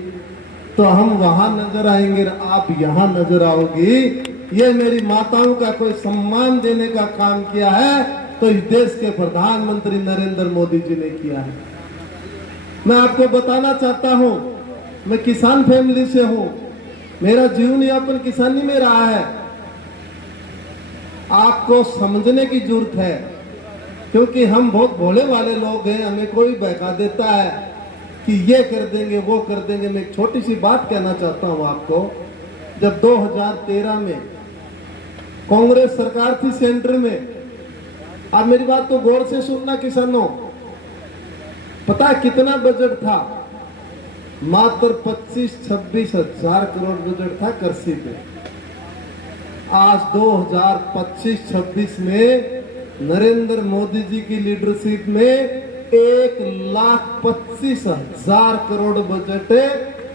तो हम वहां नजर आएंगे, आप यहां नजर आओगी। ये मेरी माताओं का कोई सम्मान देने का काम किया है तो इस देश के प्रधानमंत्री नरेंद्र मोदी जी ने किया है। मैं आपको बताना चाहता हूं, मैं किसान फैमिली से हूं, मेरा जीवन यापन किसानी में रहा है। आपको समझने की जरूरत है क्योंकि हम बहुत भोले वाले लोग हैं, हमें कोई बहका देता है कि ये कर देंगे वो कर देंगे। मैं एक छोटी सी बात कहना चाहता हूँ आपको। जब 2013 में कांग्रेस सरकार थी सेंटर में, आप मेरी बात को गौर से सुनना किसानों, पता है कितना बजट था? मात्र 25-26 हजार करोड़ बजट था कृषि पे। आज 2025-26 में नरेंद्र मोदी जी की लीडरशिप में 1,25,000 करोड़ बजट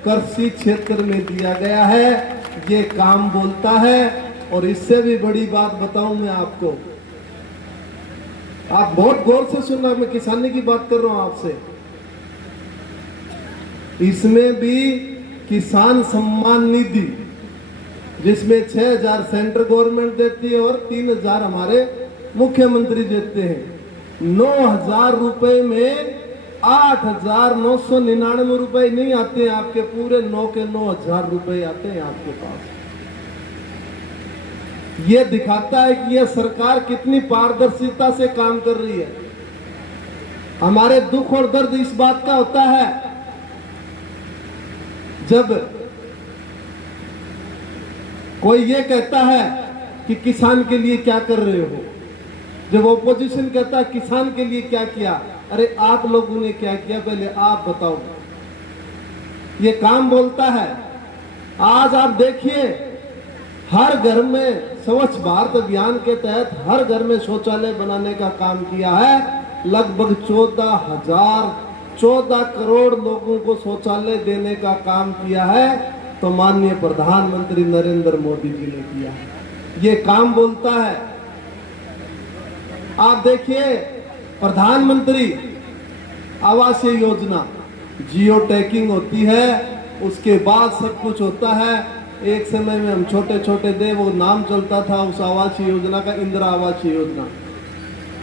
कृषि क्षेत्र में दिया गया है। ये काम बोलता है। और इससे भी बड़ी बात बताऊं मैं आपको, आप बहुत गौर से सुनना, मैं किसानी की बात कर रहा हूं आपसे। इसमें भी किसान सम्मान निधि, जिसमें 6,000 सेंट्रल गवर्नमेंट देती है और 3,000 हमारे मुख्यमंत्री देते हैं। 9,000 रुपए में 8,999 रुपए नहीं आते हैं आपके, पूरे 9 के 9,000 रुपए आते हैं आपके पास। ये दिखाता है कि यह सरकार कितनी पारदर्शिता से काम कर रही है। हमारे दुख और दर्द इस बात का होता है जब कोई ये कहता है कि किसान के लिए क्या कर रहे हो, जब ओपोजिशन कहता है किसान के लिए क्या किया। अरे आप लोगों ने क्या किया पहले आप बताओ। ये काम बोलता है। आज आप देखिए हर घर में स्वच्छ भारत अभियान के तहत हर घर में शौचालय बनाने का काम किया है। लगभग 14 करोड़ लोगों को शौचालय देने का काम किया है, तो माननीय प्रधानमंत्री नरेंद्र मोदी जी ने किया है। ये काम बोलता है। आप देखिए प्रधानमंत्री आवास योजना, जियो टैगिंग होती है, उसके बाद सब कुछ होता है। एक समय में हम छोटे छोटे थे, वो नाम चलता था उस आवास योजना का, इंदिरा आवास योजना।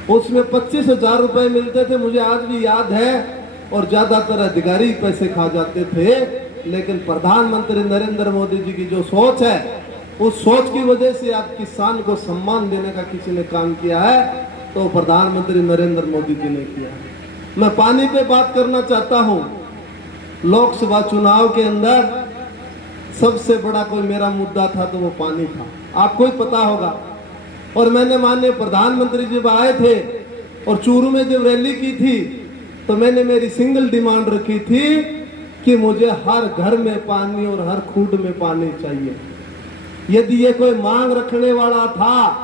उसमें 25,000 रुपए मिलते थे, मुझे आज भी याद है, और ज्यादातर अधिकारी पैसे खा जाते थे। लेकिन प्रधानमंत्री नरेंद्र मोदी जी की जो सोच है, उस सोच की वजह से आज किसान को सम्मान देने का किसी ने काम किया है, तो प्रधानमंत्री नरेंद्र मोदी जी ने किया है। मैं पानी पे बात करना चाहता हूं। लोकसभा चुनाव के अंदर सबसे बड़ा कोई मेरा मुद्दा था तो वो पानी था, आपको ही पता होगा। और मैंने माननीय प्रधानमंत्री जब आए थे और चूरू में जब रैली की थी, तो मैंने मेरी सिंगल डिमांड रखी थी कि मुझे हर घर में पानी और हर खूंट में पानी चाहिए। यदि ये कोई मांग रखने वाला था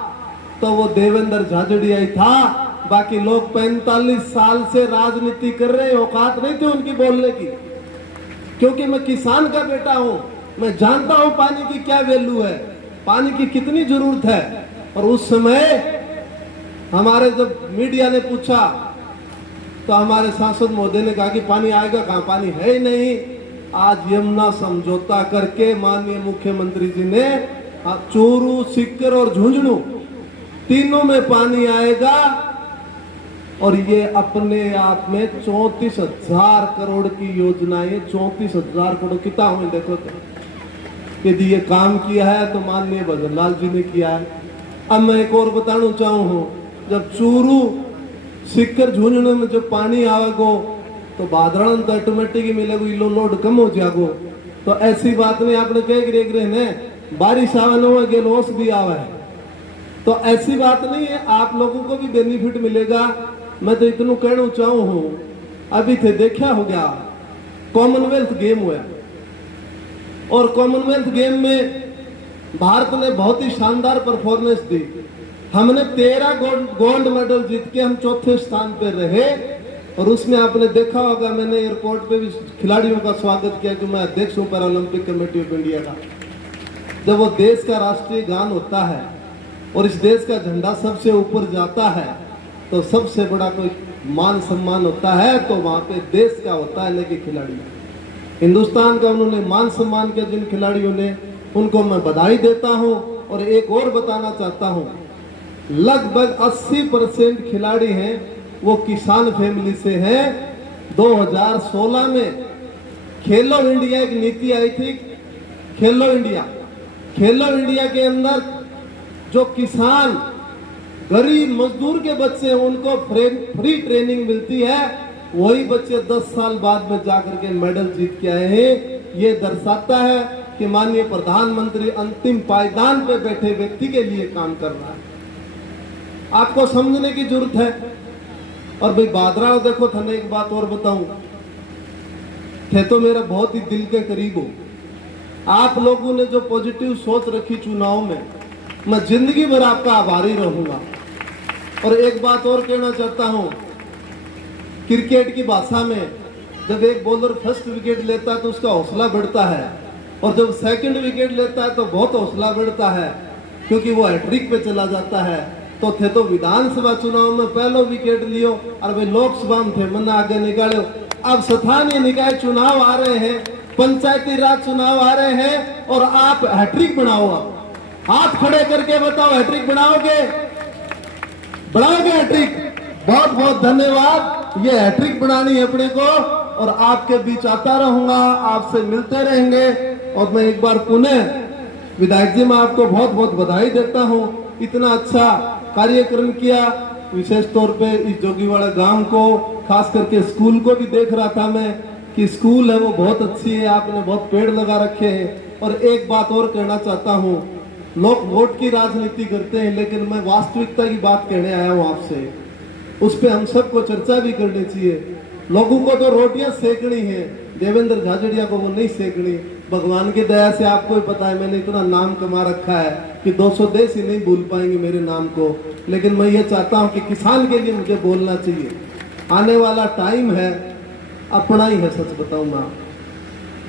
तो वो देवेंद्र झाझड़िया ही था। बाकी लोग 45 साल से राजनीति कर रहे, औकात नहीं थी उनकी बोलने की। क्योंकि मैं किसान का बेटा हूं, मैं जानता हूं पानी की क्या वैल्यू है, पानी की कितनी जरूरत है। और उस समय हमारे जब मीडिया ने पूछा तो हमारे सांसद महोदय ने कहा कि पानी आएगा कहां, पानी है ही नहीं। आज यमुना समझौता करके माननीय मुख्यमंत्री जी ने चूरू, सीकर और झुंझुनू तीनों में पानी आएगा। और ये अपने आप में 34,000 करोड़ की योजनाएं, 34,000 करोड़ कितना हुए देखो तो। यदि ये काम किया है तो माननीय भजनलाल जी ने किया है। अब मैं एक और बताना चाहूँ, जब चूरू, सीकर, झुंझुनू में जब पानी आवेगो तो बादरण तो ऑटोमेटिक ही मिलेगो, इलो लोड कम हो जाएगो। तो ऐसी बात नहीं आपने कह ने बारिश आवे न गेलोस भी आवे, तो ऐसी बात नहीं है, आप लोगों को भी बेनिफिट मिलेगा। मैं तो इतना कहना चाहूँ हूँ, अभी थे देखा हो गया कॉमनवेल्थ गेम हुआ, और कॉमनवेल्थ गेम में भारत ने बहुत ही शानदार परफॉर्मेंस दी। हमने 13 गोल्ड मेडल जीत के हम चौथे स्थान पे रहे। और उसमें आपने देखा होगा, मैंने एयरपोर्ट पे भी खिलाड़ियों का स्वागत किया कि मैं अध्यक्ष हूँ पैरालंपिक कमेटी ऑफ इंडिया का। जब वो देश का राष्ट्रीय गान होता है और इस देश का झंडा सबसे ऊपर जाता है, तो सबसे बड़ा कोई मान सम्मान होता है तो वहां पे देश का होता है, लेकिन खिलाड़ी हिंदुस्तान का उन्होंने मान सम्मान किया जिन खिलाड़ियों ने, उनको मैं बधाई देता हूं। और एक और बताना चाहता हूं, लगभग 80% खिलाड़ी हैं वो किसान फैमिली से हैं। 2016 में खेलो इंडिया एक नीति आई थी, खेलो इंडिया के अंदर जो किसान गरीब मजदूर के बच्चे हैं उनको फ्री ट्रेनिंग मिलती है, वही बच्चे 10 साल बाद में जाकर के मेडल जीत के आए हैं। ये दर्शाता है कि माननीय प्रधानमंत्री अंतिम पायदान पे बैठे व्यक्ति के लिए काम कर रहा है। आपको समझने की जरूरत है। और भाई बादराव देखो, थाने एक बात और बताऊं, थे तो मेरा बहुत ही दिल के करीब हो। आप लोगों ने जो पॉजिटिव सोच रखी चुनाव में, मैं जिंदगी भर आपका आभारी रहूंगा। और एक बात और कहना चाहता हूं, क्रिकेट की भाषा में जब एक बॉलर फर्स्ट विकेट लेता है तो उसका हौसला बढ़ता है, और जब सेकंड विकेट लेता है तो बहुत हौसला बढ़ता है, क्योंकि वो हैट्रिक पे चला जाता है। तो थे तो विधानसभा चुनाव में पहलो विकेट लियो, और वे लोकसभा में थे मना आगे निकालो। अब स्थानीय निकाय चुनाव आ रहे हैं, पंचायती राज चुनाव आ रहे हैं, और आप हैट्रिक बनाओ। हाथ खड़े करके बताओ, हैट्रिक बनाओगे? बनाओगे हैट्रिक? बहुत बहुत धन्यवाद। ये हैट्रिक बनानी है अपने को, और आपके बीच आता रहूंगा, आपसे मिलते रहेंगे। और मैं एक बार पुनः विधायक जी, मैं आपको बहुत बहुत बधाई देता हूं। इतना अच्छा कार्यक्रम किया, विशेष तौर पे इस जोगीवाड़ा गांव को, खास करके स्कूल को भी देख रहा था मैं कि स्कूल है वो बहुत अच्छी है, आपने बहुत पेड़ लगा रखे हैं। और एक बात और कहना चाहता हूं, लोग वोट की राजनीति करते हैं, लेकिन मैं वास्तविकता की बात कहने आया हूं आपसे। उस पर हम सबको चर्चा भी करनी चाहिए। लोगों को तो रोटियां सेकनी है, देवेंद्र झाझड़िया को वो नहीं सेकनी। भगवान की दया से आपको ही पता है, मैंने इतना नाम कमा रखा है कि 200 देश ही नहीं भूल पाएंगे मेरे नाम को। लेकिन मैं ये चाहता हूं कि किसान के लिए मुझे बोलना चाहिए। आने वाला टाइम है, अपना ही है, सच बताऊं ना,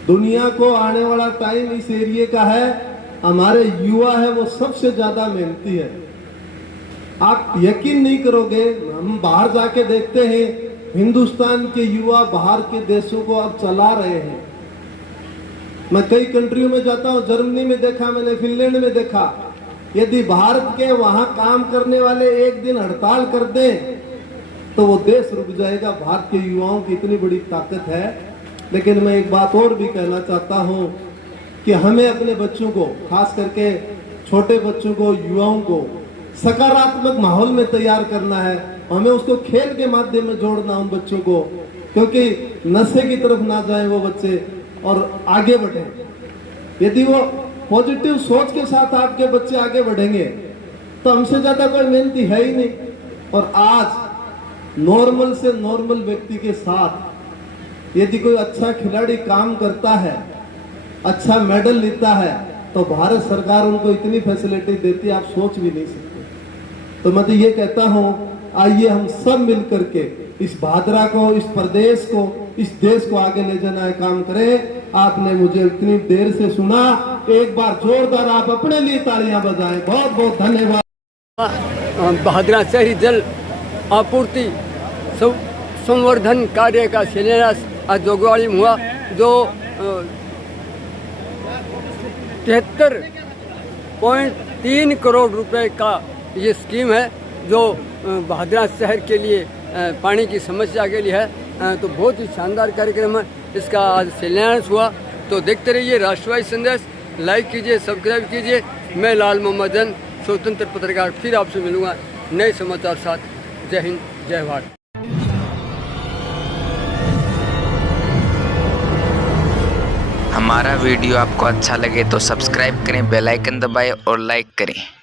दुनिया को आने वाला टाइम इस एरिया का है। हमारे युवा है वो सबसे ज्यादा मेहनती है। आप यकीन नहीं करोगे, हम बाहर जाके देखते हैं, हिंदुस्तान के युवा बाहर के देशों को अब चला रहे हैं। मैं कई कंट्रियों में जाता हूं, जर्मनी में देखा मैंने, फिनलैंड में देखा। यदि भारत के वहां काम करने वाले एक दिन हड़ताल कर दें तो वो देश रुक जाएगा। भारत के युवाओं की इतनी बड़ी ताकत है। लेकिन मैं एक बात और भी कहना चाहता हूं कि हमें अपने बच्चों को, खास करके छोटे बच्चों को, युवाओं को सकारात्मक माहौल में तैयार करना है। हमें उसको खेल के माध्यम में जोड़ना उन बच्चों को, क्योंकि नशे की तरफ ना जाए वो बच्चे और आगे बढ़े। यदि वो पॉजिटिव सोच के साथ आपके बच्चे आगे बढ़ेंगे तो हमसे ज्यादा कोई मेहनती है ही नहीं। और आज नॉर्मल से नॉर्मल व्यक्ति के साथ यदि कोई अच्छा खिलाड़ी काम करता है, अच्छा मेडल लेता है, तो भारत सरकार उनको इतनी फैसिलिटी देती है, आप सोच भी नहीं सकते। तो मैं तो ये कहता हूं, आइए हम सब मिल करके इस भादरा को, इस प्रदेश को, इस देश को आगे ले जाना है, काम करें। आपने मुझे इतनी देर से सुना, एक बार जोरदार आप अपने लिए तालियां बजाएं। बहुत बहुत धन्यवाद। भादरा शहरी जल आपूर्ति संवर्धन कार्य का शिलान्यास आज जोगवाड़ी में हुआ, जो 73.3 करोड़ रुपए का ये स्कीम है, जो भादरा शहर के लिए पानी की समस्या के लिए है। तो बहुत ही शानदार कार्यक्रम है, इसका आज शिलान्यास हुआ। तो देखते रहिए राष्ट्रवादी संदेश, लाइक कीजिए, सब्सक्राइब कीजिए। मैं लाल मोहम्मद जन, स्वतंत्र पत्रकार, फिर आपसे मिलूंगा नए समाचार साथ। जय हिंद, जय भारत। हमारा वीडियो आपको अच्छा लगे तो सब्सक्राइब करें, बेल आइकन दबाएं और लाइक करें।